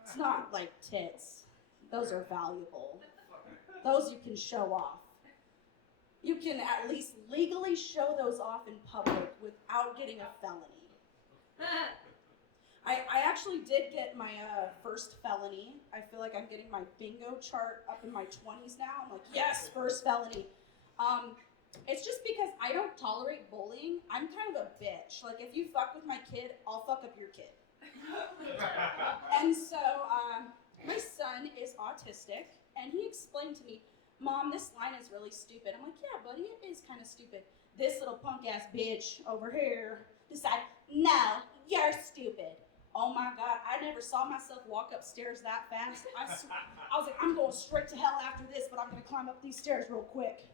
It's not like tits. Those are valuable. Those you can show off. You can at least legally show those off in public without getting a felony. I actually did get my first felony. I feel like I'm getting my bingo chart up in my 20s now. I'm like, yes, first felony. It's just because I don't tolerate bullying. I'm kind of a bitch. Like, if you fuck with my kid, I'll fuck up your kid. And so, my son is autistic, and he explained to me, Mom, this line is really stupid. I'm like, yeah, buddy, it is kind of stupid. This little punk-ass bitch over here decided, no, you're stupid. Oh my God, I never saw myself walk upstairs that fast. I was like, I'm going straight to hell after this, but I'm going to climb up these stairs real quick.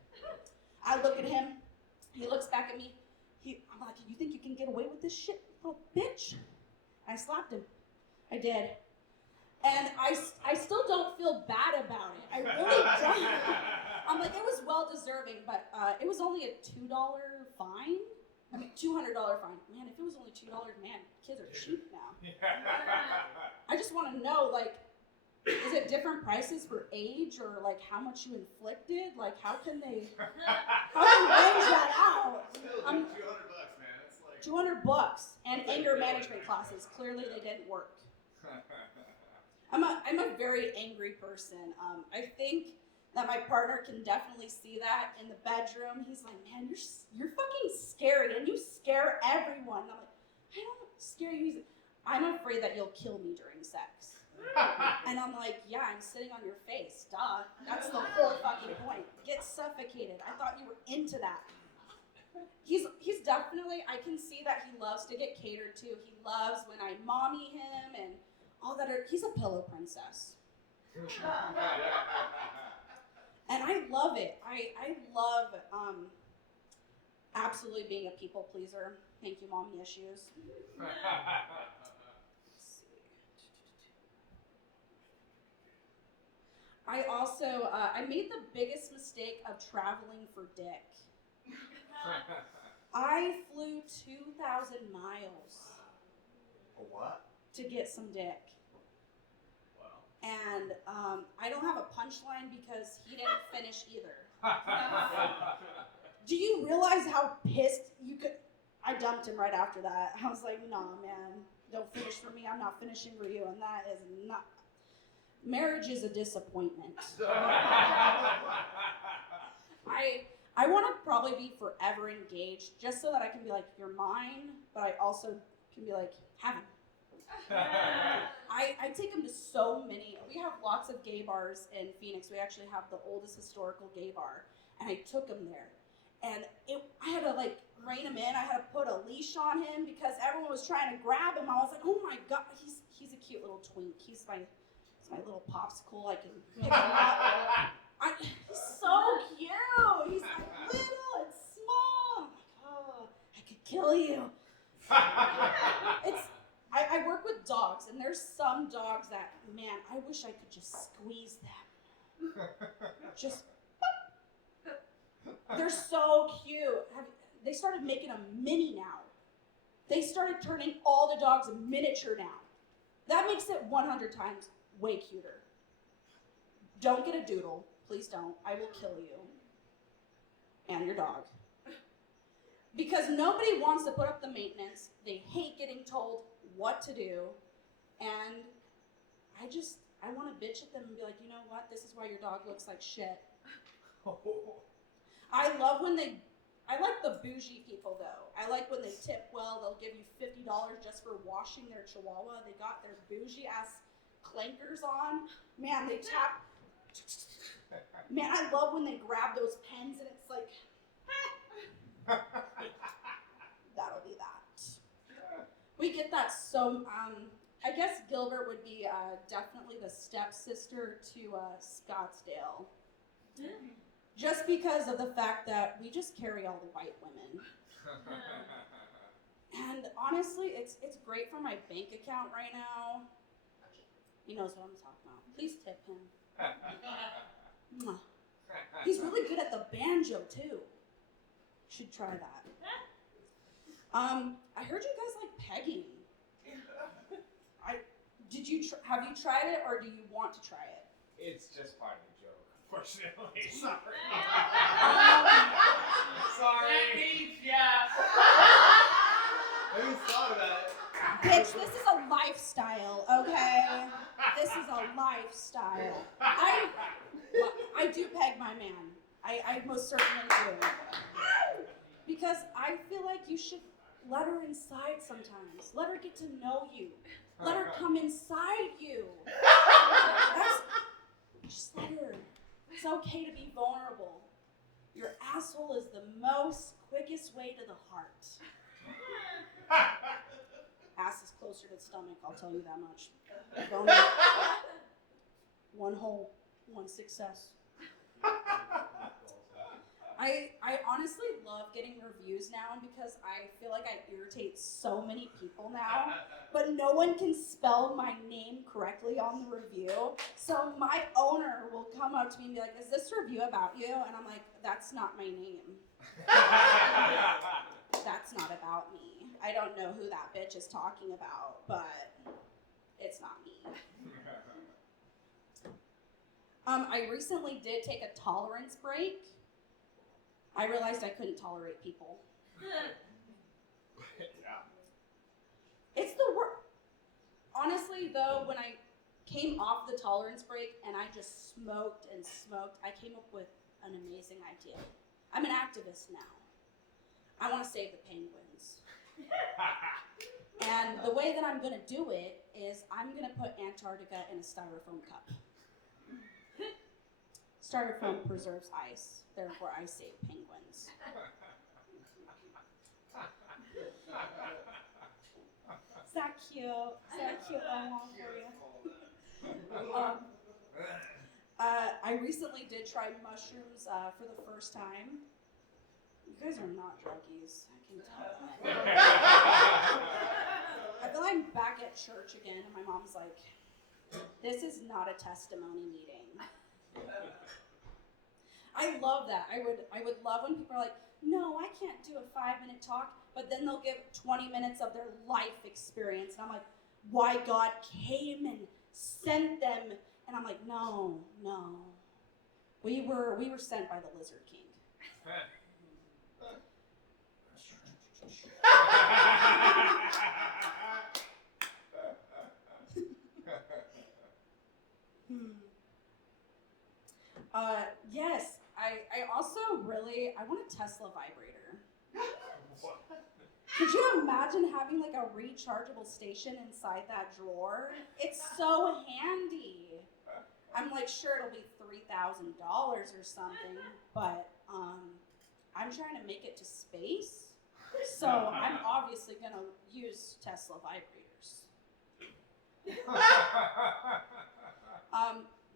I look at him. He looks back at me. I'm like, you think you can get away with this shit, little bitch? I slapped him. I did. And I still don't feel bad about it. I really don't. I'm like, it was well deserving, but it was only a $2 fine. I mean, $200 fine. Man, if it was only $2, man, kids are cheap now. I just want to know, like, is it different prices for age or like how much you inflicted? Like, how can they range that out? Still, I'm- like $200, man. It's like $200 and anger management classes. Clearly, they didn't work. I'm a very angry person. I think that my partner can definitely see that in the bedroom. He's like, man, you're fucking scary, and you scare everyone. And I'm like, I don't scare you. He's like, I'm afraid that you'll kill me during sex. And I'm like, yeah, I'm sitting on your face. Duh. That's the whole fucking point. Get suffocated. I thought you were into that. He's definitely, I can see that he loves to get catered to. He loves when I mommy him and all that. He's a pillow princess. And I love it. I love absolutely being a people pleaser. Thank you, mommy issues. Let's see. I also, I made the biggest mistake of traveling for dick. I flew 2,000 miles a what? to get some dick. Wow. And I don't have a punchline because he didn't finish either. Do you realize how pissed you could? I dumped him right after that. I was like, nah, man, don't finish for me. I'm not finishing for you. And that is not. Marriage is a disappointment. I want to probably be forever engaged just so that I can be like, you're mine, but I also can be like, have him. I take him to so many. We have lots of gay bars in Phoenix. We actually have the oldest historical gay bar, and I took him there. And I had to like rein him in. I had to put a leash on him because everyone was trying to grab him. I was like, oh my god, he's a cute little twink. He's my little popsicle. I can pick him up. He's so cute. He's like little and small. I'm like, oh, I could kill you. I work with dogs, and there's some dogs that, man, I wish I could just squeeze them. Just, they're so cute. They started making a mini now. They started turning all the dogs miniature now. That makes it 100 times way cuter. Don't get a doodle. Please don't. I will kill you. And your dog. Because nobody wants to put up the maintenance. They hate getting told what to do. And I want to bitch at them and be like, you know what? This is why your dog looks like shit. I like the bougie people though. I like when they tip well. They'll give you $50 just for washing their chihuahua. They got their bougie ass clankers on. Man, they tap. Man, I love when they grab those pens and it's like, that'll be that. We get that so, I guess Gilbert would be definitely the stepsister to Scottsdale. Just because of the fact that we just carry all the white women. And honestly, it's great for my bank account right now. He knows what I'm talking about. Please tip him. Mwah. He's really good at the banjo too. Should try that. I heard you guys like pegging. Have you tried it or do you want to try it? It's just part of the joke, unfortunately. Sorry. Sorry. That means yes. I just thought about it. Bitch, this is a lifestyle, okay? This is a lifestyle. I do peg my man. I most certainly do. Because I feel like you should let her inside sometimes. Let her get to know you. Let her come inside you. Just let her. It's okay to be vulnerable. Your asshole is the quickest way to the heart. Ass is closer to the stomach, I'll tell you that much. One hole, one success. I honestly love getting reviews now because I feel like I irritate so many people now, but no one can spell my name correctly on the review. So my owner will come up to me and be like, "Is this review about you?" And I'm like, "That's not my name. That's not about me. I don't know who that bitch is talking about, but it's not me." I recently did take a tolerance break. I realized I couldn't tolerate people. Yeah. It's the worst. Honestly, though, when I came off the tolerance break and I just smoked and smoked, I came up with an amazing idea. I'm an activist now. I want to save the penguins. And the way that I'm going to do it is I'm going to put Antarctica in a styrofoam cup. Styrofoam preserves ice, therefore I save penguins. Is that cute? Is that cute little one for you? I recently did try mushrooms for the first time. You guys are not druggies, I can tell. I feel like I'm back at church again, and my mom's like, "This is not a testimony meeting." I love that. I would love when people are like, "No, I can't do a 5-minute talk," but then they'll give 20 minutes of their life experience, and I'm like, "Why God came and sent them?" And I'm like, "No. We were sent by the Lizard King." Yes, I also I want a Tesla vibrator. Could you imagine having like a rechargeable station inside that drawer? It's so handy. I'm like, sure, it'll be $3,000 or something, but I'm trying to make it to space, so I'm obviously gonna use Tesla vibrators.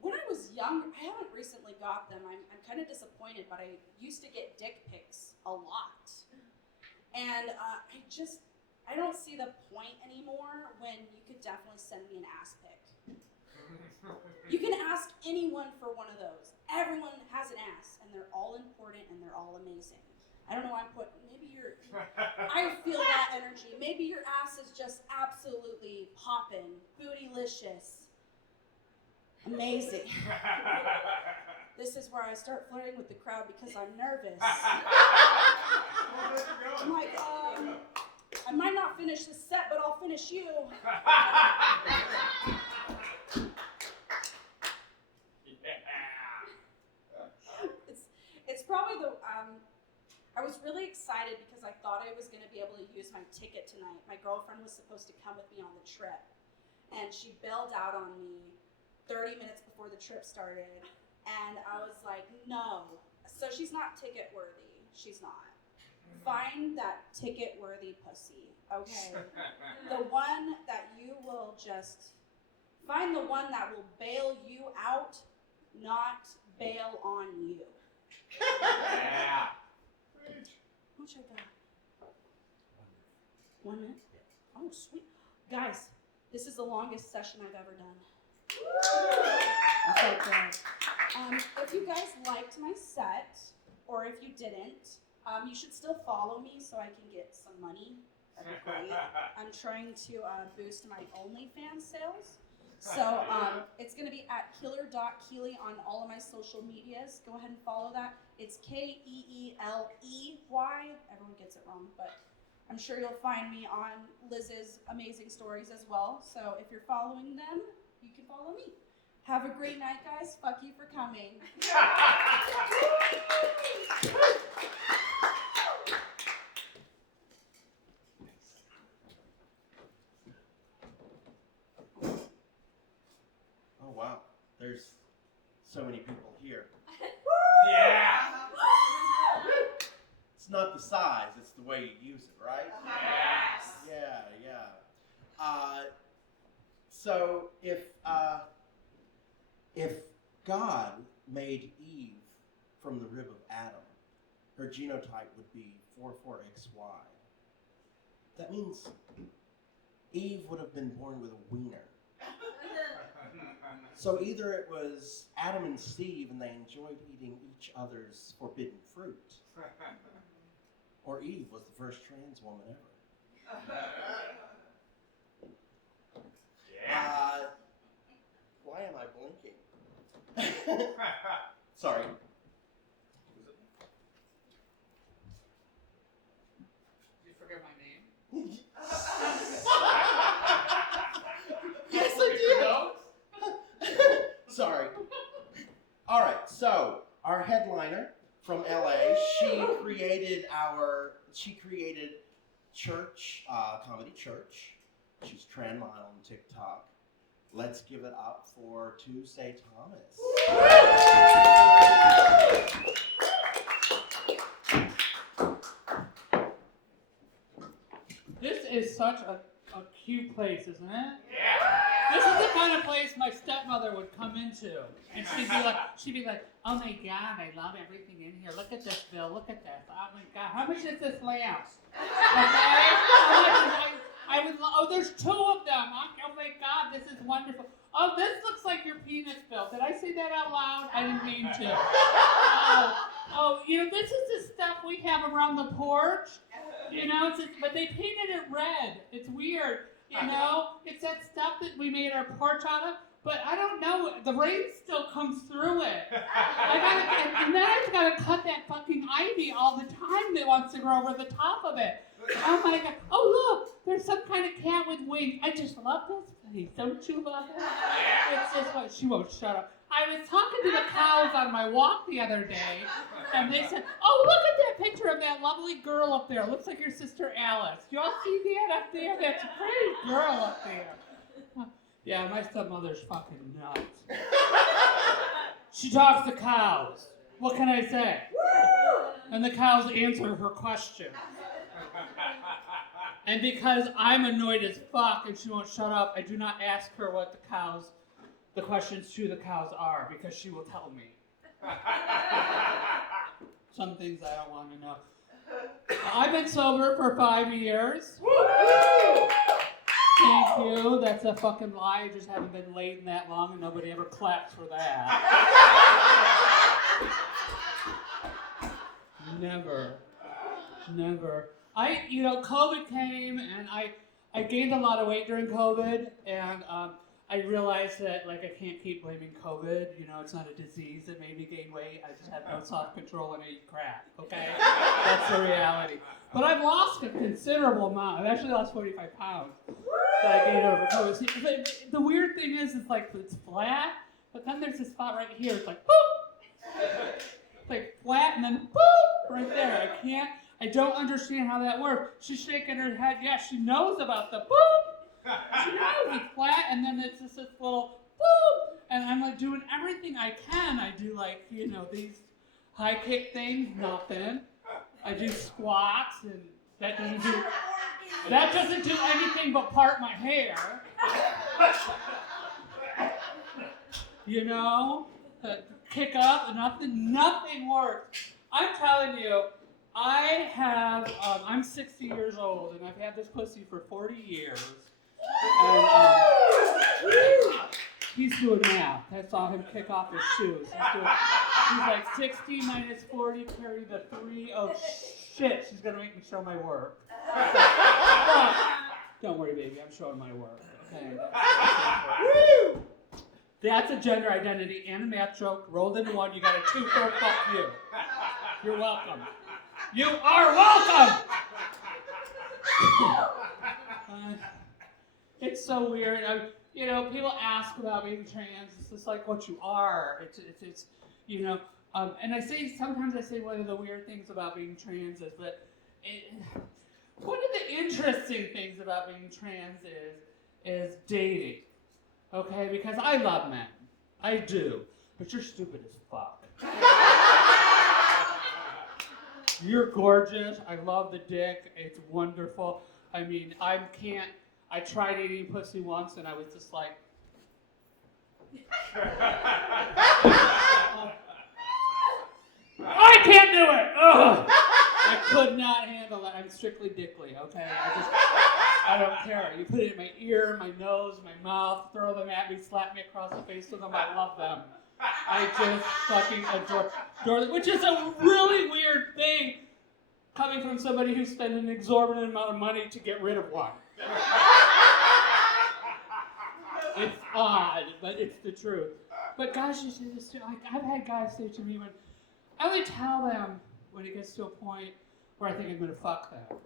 When I was young, I haven't recently got them. I'm kind of disappointed, but I used to get dick pics a lot. And I don't see the point anymore when you could definitely send me an ass pic. You can ask anyone for one of those. Everyone has an ass, and they're all important, and they're all amazing. I don't know why I feel that energy. Maybe your ass is just absolutely poppin', bootylicious. Amazing. This is where I start flirting with the crowd because I'm nervous. I'm like, I might not finish the set, but I'll finish you. It's probably I was really excited because I thought I was going to be able to use my ticket tonight. My girlfriend was supposed to come with me on the trip, and she bailed out on me 30 minutes before the trip started, and I was like, no. So she's not ticket worthy. She's not. Find that ticket worthy pussy, okay? The one that you will just, find the one that will bail you out, not bail on you. Yeah. How much I got? 1 minute? Oh, sweet. Guys, this is the longest session I've ever done. Okay, good. If you guys liked my set, or if you didn't, you should still follow me so I can get some money. That'd be great. I'm trying to boost my OnlyFans sales. So it's going to be at killer.keeley on all of my social medias. Go ahead and follow that. It's Keeley. Everyone gets it wrong, but I'm sure you'll find me on Liz's amazing stories as well. So if you're following them, you can follow me. Have a great night, guys. Fuck you for coming. Oh wow, there's so many people here. Yeah. It's not the size, it's the way you use it, right? Yes. Yeah. So if God made Eve from the rib of Adam, her genotype would be 44XY. That means Eve would have been born with a wiener. So either it was Adam and Steve and they enjoyed eating each other's forbidden fruit, or Eve was the first trans woman ever. Why am I blinking? Sorry. Did you forget my name? Yes, I did. Sorry. All right. So our headliner from LA, she created Church, Comedy Church. She's Tran Mile on TikTok. Let's give it up for Tuesday Thomas. This is such a cute place, isn't it? Yeah. This is the kind of place my stepmother would come into, and she'd be like, oh my God, I love everything in here. Look at this, Bill. Look at this. Oh my God, how much is this lamp? Okay. I would. Oh, there's two of them. Oh my God, this is wonderful. Oh, this looks like your penis, Bill. Did I say that out loud? I didn't mean to. Oh, this is the stuff we have around the porch. But they painted it red. It's weird. It's that stuff that we made our porch out of. But I don't know. The rain still comes through it. And then I've got to cut that fucking ivy all the time that wants to grow over the top of it. Oh my God. Oh look, there's some kind of cat with wings. I just love this place. Don't you love it? It's just what she won't shut up. I was talking to the cows on my walk the other day, and they said, oh, look at that picture of that lovely girl up there. Looks like your sister Alice. Do y'all see that up there? That's a pretty girl up there. Yeah, my stepmother's fucking nuts. She talks to cows. What can I say? And the cows answer her question. And because I'm annoyed as fuck and she won't shut up, I do not ask her what the questions to the cows are, because she will tell me. Some things I don't want to know. I've been sober for 5 years. Thank you. That's a fucking lie. I just haven't been laid in that long and nobody ever claps for that. Never. COVID came and I gained a lot of weight during COVID, and I realized that I can't keep blaming COVID. It's not a disease that made me gain weight. I just have no self-control and I eat crap. Okay, that's the reality. But I've lost a considerable amount. I've actually lost 45 pounds that I gained over COVID. But the weird thing is, it's flat, but then there's this spot right here. It's like boop. It's flat and then boop right there. I don't understand how that works. She's shaking her head. Yeah, she knows about the boop. She knows it's flat, and then it's just this little boop. And I'm doing everything I can. I do these high kick things, nothing. I do squats, and that doesn't do anything but part my hair. Kick up, and nothing works. I'm telling you. I'm 60 years old, and I've had this pussy for 40 years. And he's doing math. I saw him kick off his shoes. He's like 60 minus 40, carry the 3. Oh, shit, she's going to make me show my work. But, don't worry, baby, I'm showing my work. Okay, that's a gender identity and a math joke rolled into one. You got a 2 for fuck you. You're welcome. You are welcome! It's so weird. People ask about being trans. It's just like what you are. It's and sometimes I say one of the weird things about being trans is that one of the interesting things about being trans is dating. Okay? Because I love men. I do. But you're stupid as fuck. You're gorgeous. I love the dick. It's wonderful. I mean, I tried eating pussy once and I was just like, I can't do it. Ugh. I could not handle it. I'm strictly dickly, okay? I don't care. You put it in my ear, my nose, my mouth, throw them at me, slap me across the face with them. I love them. I just fucking adore them, which is a really weird thing coming from somebody who spent an exorbitant amount of money to get rid of one. It's odd, but it's the truth. But guys used to do this too. Like, I've had guys say to me when I would tell them when it gets to a point where I think I'm gonna fuck them.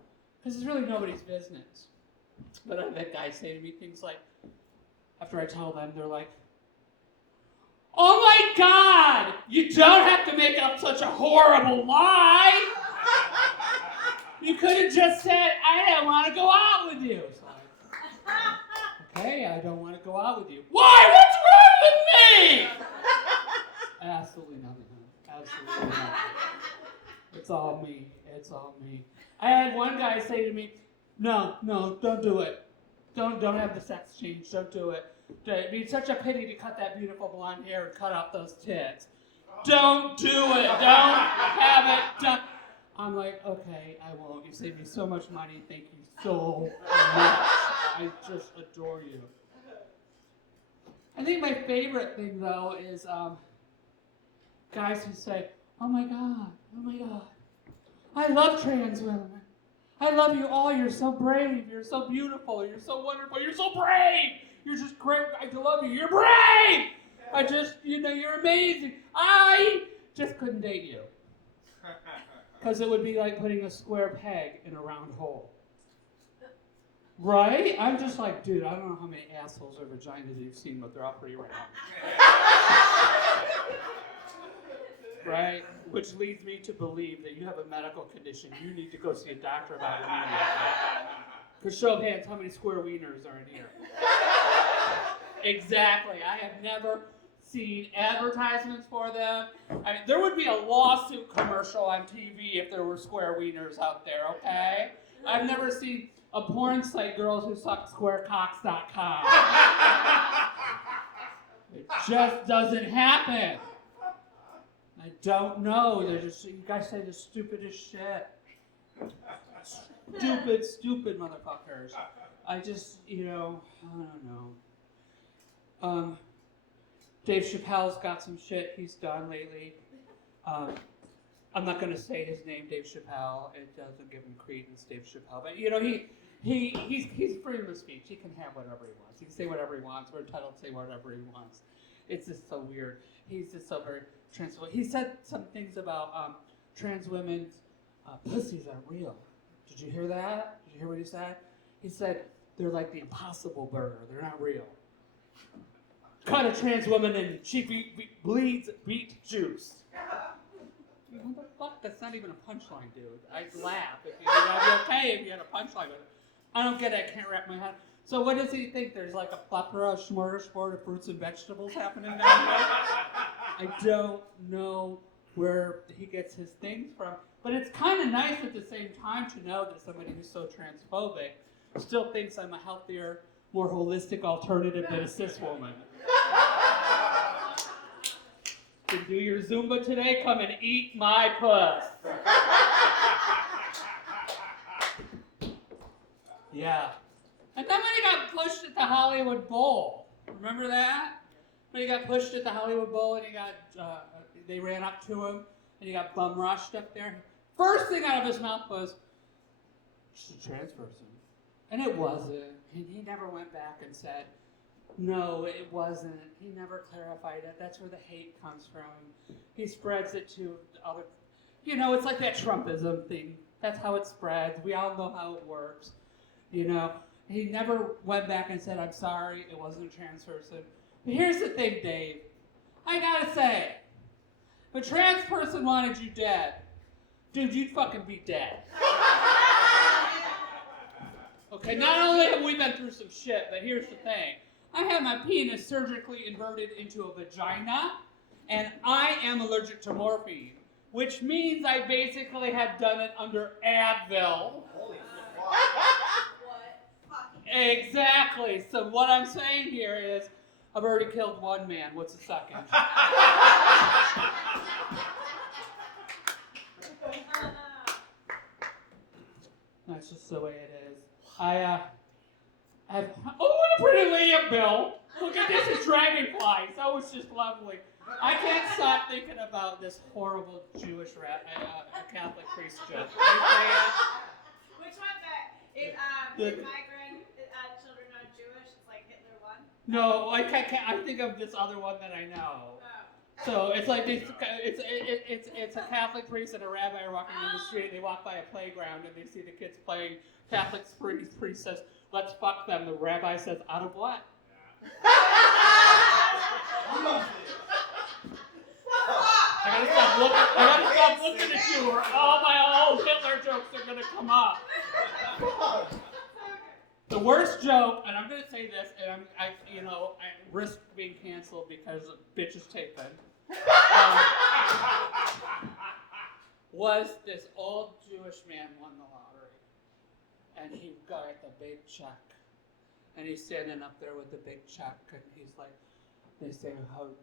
Because it's really nobody's business. But I've had guys say to me things like, after I tell them, they're like, "Oh my God, you don't have to make up such a horrible lie. You could have just said, I don't want to go out with you." So okay, I don't want to go out with you. Why? What's wrong with me? Absolutely nothing. Absolutely nothing. It's all me. It's all me. I had one guy say to me, no, don't do it. Don't have the sex change. Don't do it. It'd be such a pity to cut that beautiful blonde hair and cut out those tits. Don't do it. Don't have it done. I'm like, okay, I won't. You saved me so much money. Thank you so much. I just adore you. I think my favorite thing, though, is guys who say, oh my God, I love trans women. I love you all. You're so brave. You're so beautiful. You're so wonderful. You're so brave. You're just great. I love you. You're brave. You're amazing. I just couldn't date you. Because it would be like putting a square peg in a round hole. Right? I'm just like, dude, I don't know how many assholes or vaginas you've seen, but they're all pretty round. Right? Which leads me to believe that you have a medical condition you need to go see a doctor about immediately. Because show of hands, how many square wieners are in here? Exactly. I have never seen advertisements for them. I mean, there would be a lawsuit commercial on TV if there were square wieners out there, okay? I've never seen a porn site, girls who suck squarecocks.com. It just doesn't happen. I don't know. You guys say the stupidest shit. Stupid motherfuckers. I just, I don't know. Dave Chappelle's got some shit he's done lately. I'm not going to say his name, Dave Chappelle. It doesn't give him credence, Dave Chappelle. But, he's freedom of speech. He can have whatever he wants. He can say whatever he wants. We're entitled to say whatever he wants. It's just so weird. He's just so very transphobic. He said some things about trans women's pussies are real. Did you hear that? Did you hear what he said? He said they're like the Impossible Burger. They're not real. Cut a trans woman and she bleeds beet juice. What the fuck? That's not even a punchline, dude. I'd laugh. I'd be okay if you had a punchline with it. I don't get it. I can't wrap my head. So what does he think? There's like a plethora, a smorgasbord of fruits and vegetables happening down here? I don't know where he gets his things from. But it's kind of nice at the same time to know that somebody who's so transphobic still thinks I'm a healthier, more holistic alternative than a cis woman. To do your Zumba today, come and eat my puss. Yeah. And then when he got pushed at the Hollywood Bowl, remember that? When he got pushed at the Hollywood Bowl and they ran up to him and he got bum rushed up there. First thing out of his mouth was, "She's a trans person." And it wasn't. And he never went back and said, "No, it wasn't." He never clarified it. That's where the hate comes from. He spreads it to other, it's like that Trumpism thing. That's how it spreads. We all know how it works. He never went back and said, "I'm sorry, it wasn't a trans person." But here's the thing, Dave. I gotta say, if a trans person wanted you dead, dude, you'd fucking be dead. Okay, not only have we been through some shit, but here's the thing. I had my penis surgically inverted into a vagina, and I am allergic to morphine, which means I basically had done it under Advil. Holy fuck. Exactly. So what I'm saying here is, I've already killed one man. What's the second? That's just the way it is. I have. Oh, what a pretty lamb, Bill! Look at this, it's dragonflies. Oh, it's just lovely. I can't stop thinking about this horrible Jewish Catholic priest joke. Which one's that? If my grandchildren are Jewish, it's like Hitler won? No, I think of this other one that I know. Oh. So it's like it's a Catholic priest and a rabbi are walking down the street. They walk by a playground and they see the kids playing. Catholic priest says, "Let's fuck them." The rabbi says, "Out of what?" I gotta stop looking at you, or all my old Hitler jokes are gonna come up. The worst joke, and I'm gonna say this, and I risk being canceled because bitch is taken. Was this old Jewish man won the lottery, and he got the big check, and he's standing up there with the big check, and he's like, they say, "How would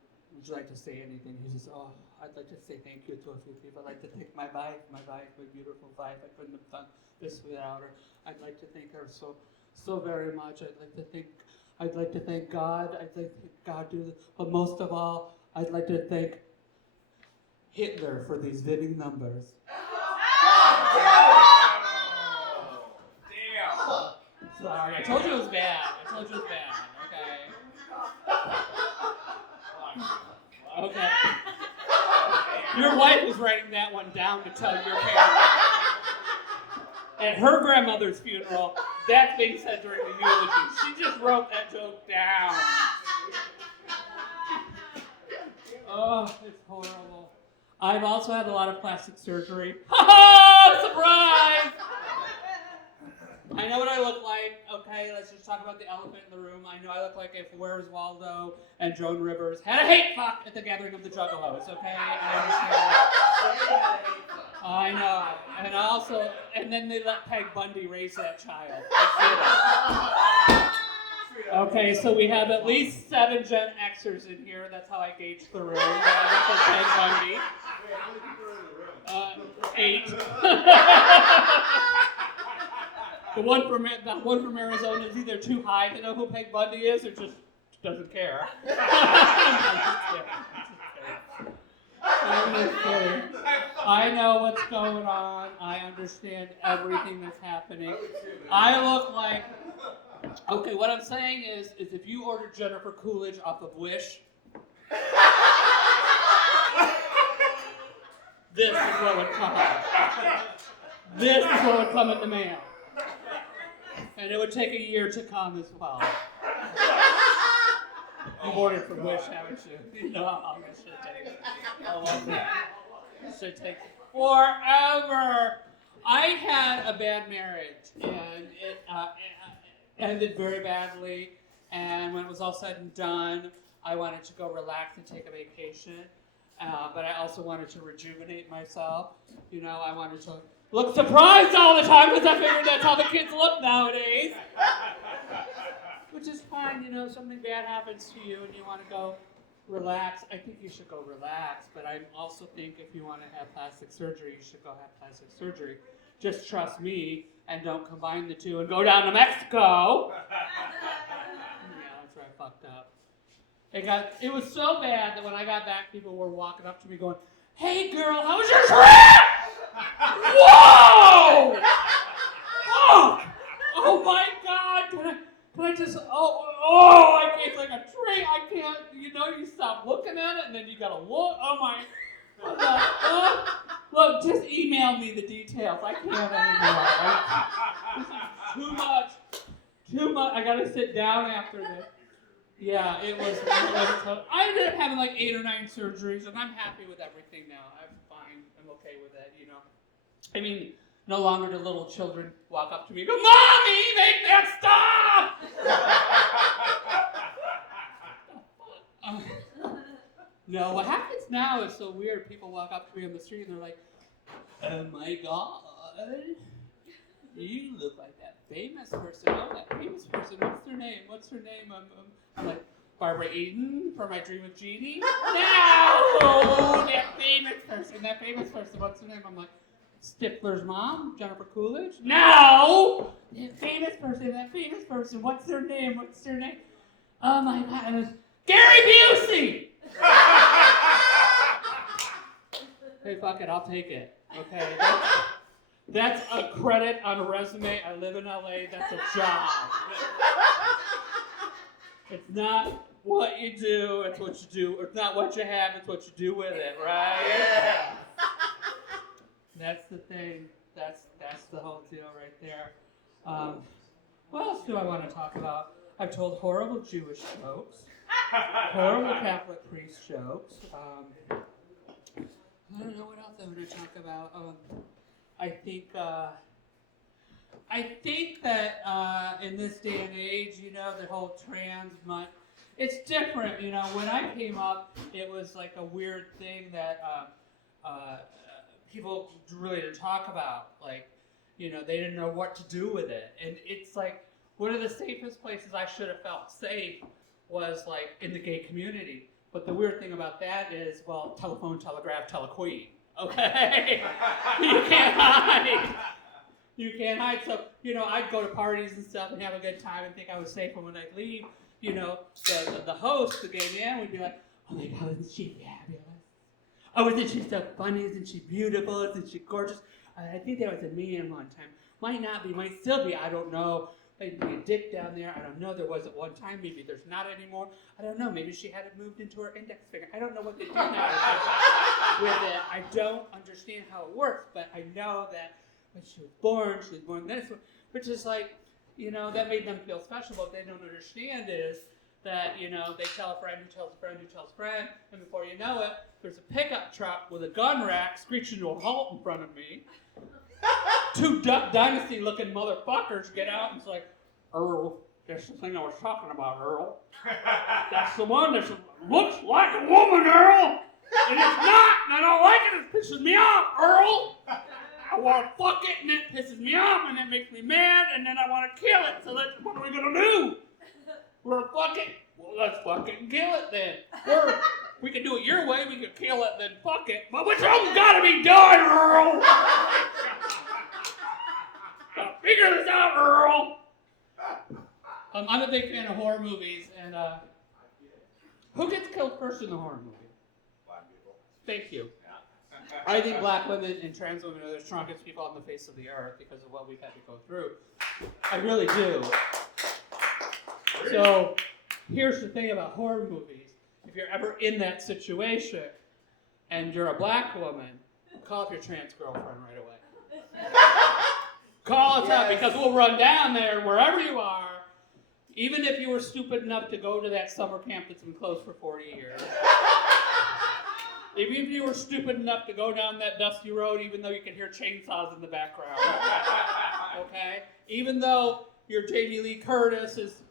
you like to say anything?" He says, "Oh, I'd like to say thank you to a few people. I'd like to thank my wife, my beautiful wife. I couldn't have done this without her. I'd like to thank her so very much. I'd like to thank God. I'd like to thank God do this. But most of all, I'd like to thank Hitler for these winning numbers." Damn. Sorry, I told you it was bad. Okay. Your wife was writing that one down to tell your parents. At her grandmother's funeral, that's being said during the eulogy. She just wrote that joke down. Oh, it's horrible. I've also had a lot of plastic surgery. Ha! Surprise! I know what I look like. Okay, let's just talk about the elephant in the room. I know I look like if Where's Waldo and Joan Rivers had a hate fuck at the gathering of the Juggalos. Okay, I understand. I know, and then they let Peg Bundy raise that child. Okay, so we have at least 7 Gen Xers in here. That's how I gauge the room. Peg Bundy. Wait, how many people are in the room? 8. The one from Arizona is either too high to know who Peg Bundy is, or just doesn't care. I know what's going on. I understand everything that's happening. I look like. Okay, what I'm saying is if you order Jennifer Coolidge off of Wish, this is what would come. This is what would come in the mail. And it would take a year to come as well. You've ordered from Wish, haven't you? You know how long this should take. This should take forever. I had a bad marriage, and it ended very badly. And when it was all said and done, I wanted to go relax and take a vacation. But I also wanted to rejuvenate myself. You know, I wanted to look surprised all the time because I figured that's how the kids look nowadays. Which is fine, you know, something bad happens to you and you want to go relax. I think you should go relax, but I also think if you want to have plastic surgery, you should go have plastic surgery. Just trust me and don't combine the two and go down to Mexico. Yeah, that's where I fucked up. It was so bad that when I got back, people were walking up to me going, "Hey girl, how was your trip?" Whoa! Oh my God! Can I just? I can't. It's like a tree. I can't. You know, you stop looking at it, and then you gotta look. Oh my! Look, just email me the details. I can't anymore. This is too much. I gotta sit down after this. Yeah, it was tough. I ended up having like 8 or 9 surgeries, and I'm happy with everything now. I'm fine. I'm okay with it, you know. I mean, no longer do little children walk up to me and go, "Mommy, make that stop!" No, what happens now is so weird. People walk up to me on the street and they're like, "Oh my God, you look like that famous person. Oh, that famous person. What's her name? I'm like, "Barbara Eden for My Dream of Jeannie." No, that famous person. What's her name? I'm like, Stifler's mom, Jennifer Coolidge? No! That famous person. What's their name? Oh my God, it was Gary Busey! Hey, fuck it, I'll take it. Okay, that's a credit on a resume. I live in LA, that's a job. It's not what you do, it's what you do. It's not what you have, it's what you do with it, right? Yeah. That's the thing. That's the whole deal right there. What else do I want to talk about? I've told horrible Jewish jokes, horrible Catholic priest jokes. I don't know what else I want to talk about. I think that in this day and age, the whole it's different. When I came up, it was like a weird thing that people really didn't talk about. Like, they didn't know what to do with it. And it's like one of the safest places I should have felt safe was like in the gay community. But the weird thing about that is, well, telephone, telegraph, telequeen. Okay? You can't hide. You can't hide. So, I'd go to parties and stuff and have a good time and think I was safe. And when I'd leave, the host, the gay man, would be like, oh my God, isn't she fabulous? Oh, isn't she so funny? Isn't she beautiful? Isn't she gorgeous? I think there was a man one time. Might not be, might still be, I don't know. There'd be a dick down there. I don't know. There was at one time. Maybe there's not anymore. I don't know. Maybe she had it moved into her index finger. I don't know what they do now with it. I don't understand how it works, but I know that when she was born this way, which is like, that made them feel special. But what they don't understand is that, they tell a friend who tells a friend who tells a friend, and before you know it, there's a pickup truck with a gun rack screeching to a halt in front of me. Two Duck Dynasty-looking motherfuckers get out and it's like, Earl, that's the thing I was talking about, Earl. That's the one that looks like a woman, Earl. And it's not, and I don't like it. It pisses me off, Earl. I want to fuck it, and it pisses me off, and it makes me mad, and then I want to kill it. So what are we going to do? We're going to fuck it? Well, let's fuck it and kill it then. Or we can do it your way. We can kill it, then fuck it. But which one's got to be done, Earl? Figure this out, Earl! I'm a big fan of horror movies, and who gets killed first in the horror movie? Black people. Thank you. I think black women and trans women are the strongest people on the face of the earth because of what we've had to go through. I really do. So, here's the thing about horror movies. If you're ever in that situation, and you're a black woman, call up your trans girlfriend right away. Call us up because we'll run down there wherever you are, even if you were stupid enough to go to that summer camp that's been closed for 40 years. Even if you were stupid enough to go down that dusty road, even though you can hear chainsaws in the background. Okay? Even though your Jamie Lee Curtis has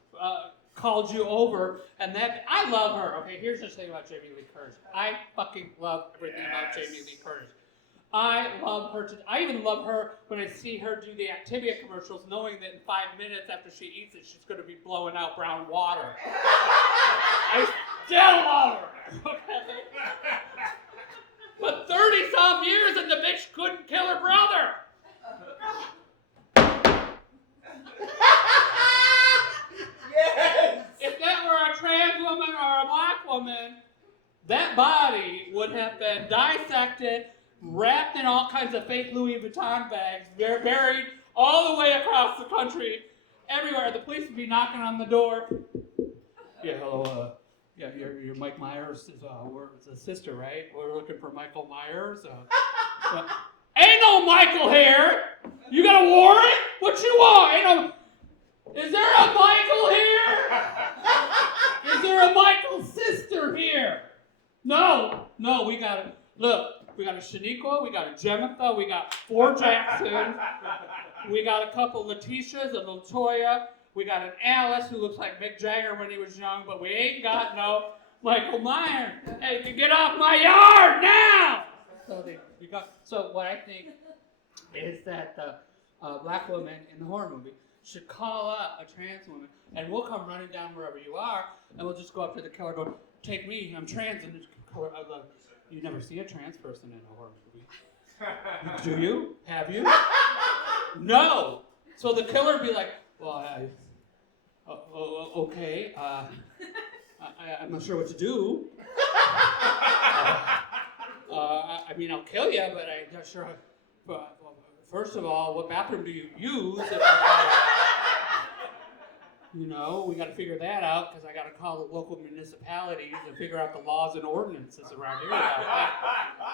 called you over, and that, I love her. Okay, here's the thing about Jamie Lee Curtis. I fucking love everything about Jamie Lee Curtis. I love her. I even love her when I see her do the Activia commercials, knowing that in 5 minutes after she eats it, she's going to be blowing out brown water. I still love her. Okay? But 30-some years and the bitch couldn't kill her brother. Yes! If that were a trans woman or a black woman, that body would have been dissected, wrapped in all kinds of fake Louis Vuitton bags, buried all the way across the country, everywhere. The police would be knocking on the door. Yeah, hello, you're Mike Myers' sister, right? We're looking for Michael Myers. Ain't no Michael here! You got a warrant? What you want? Is there a Michael here? Is there a Michael's sister here? No, we got it. Look. We got a Shaniqua, we got a Jennifer, we got 4 Jacksons, we got a couple Letitias, a Latoya, we got an Alice who looks like Mick Jagger when he was young, but we ain't got no Michael Myers. Hey, you get off my yard now! So what I think is that the black woman in the horror movie should call up a trans woman, and we'll come running down wherever you are, and we'll just go up to the killer and go, take me, I'm trans, and just you never see a trans person in a horror movie. Do you? Have you? No. So the killer would be like, well, okay. I'm not sure what to do. I mean, I'll kill you, but I'm not sure. But, well, first of all, what bathroom do you use? You know, we got to figure that out because I got to call the local municipalities and figure out the laws and ordinances around here about that.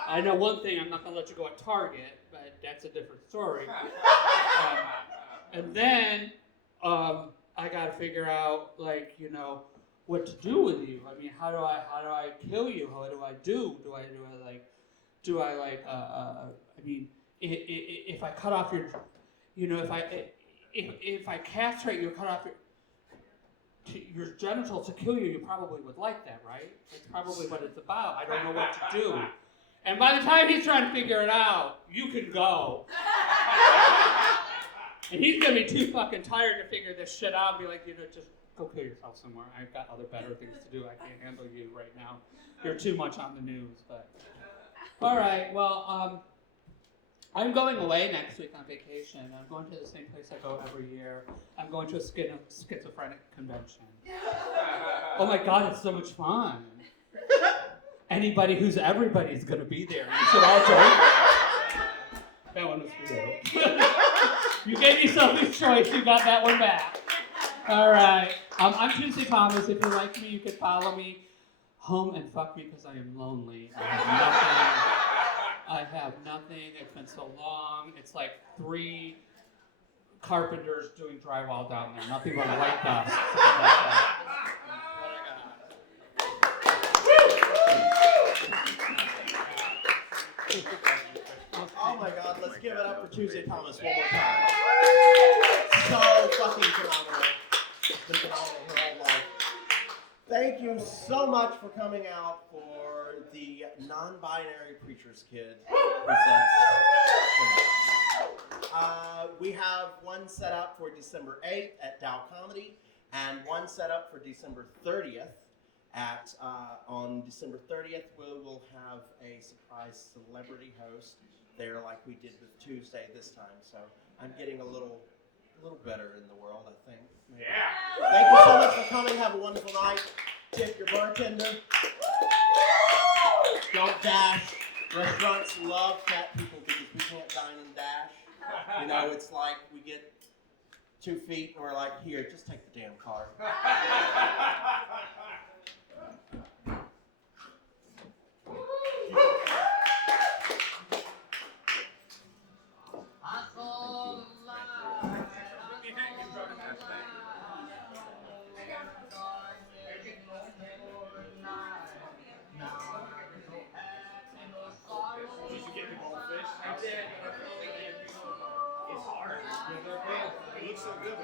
I know one thing, I'm not going to let you go at Target, but that's a different story. And then I got to figure out, like, you know, what to do with you. I mean, how do I kill you? What do I do? I mean, if I cut off your, you know, if I castrate you, cut off your genitals to kill you, you probably would like that, right? That's probably what it's about. I don't know what to do. And by the time he's trying to figure it out, you can go. And he's gonna be too fucking tired to figure this shit out and be like, you know, just go kill yourself somewhere. I've got other better things to do. I can't handle you right now. You're too much on the news. But all right, well, I'm going away next week on vacation. I'm going to the same place I go every year. I'm going to a schizophrenic convention. Oh my God, it's so much fun. Anybody who's everybody's going to be there. You should all join me. That one was for you. You gave me Sophie's Choice. You got that one back. All right. I'm Tuesday Thomas. If you like me, you can follow me home and fuck me because I am lonely. I have nothing. It's been so long. It's like 3 carpenters doing drywall down there. Nothing but white dust. Oh my God, let's give it up for Tuesday Thomas one more time. So fucking phenomenal. It's been phenomenal her whole life. Thank you so much for coming out for the Non-Binary Preacher's Kid presents. We have one set up for December 8th at Dow Comedy and one set up for December 30th. On December 30th, we will have a surprise celebrity host there like we did with Tuesday this time. So I'm getting a little better in the world, I think. Maybe. Yeah. Thank you so much for coming. Have a wonderful night. Tip your bartender. Don't dash. Restaurants love fat people because we can't dine and dash. You know, it's like we get 2 feet and we're like, here, just take the damn card. Did you get the goldfish? I did. It's hard. It looks so good.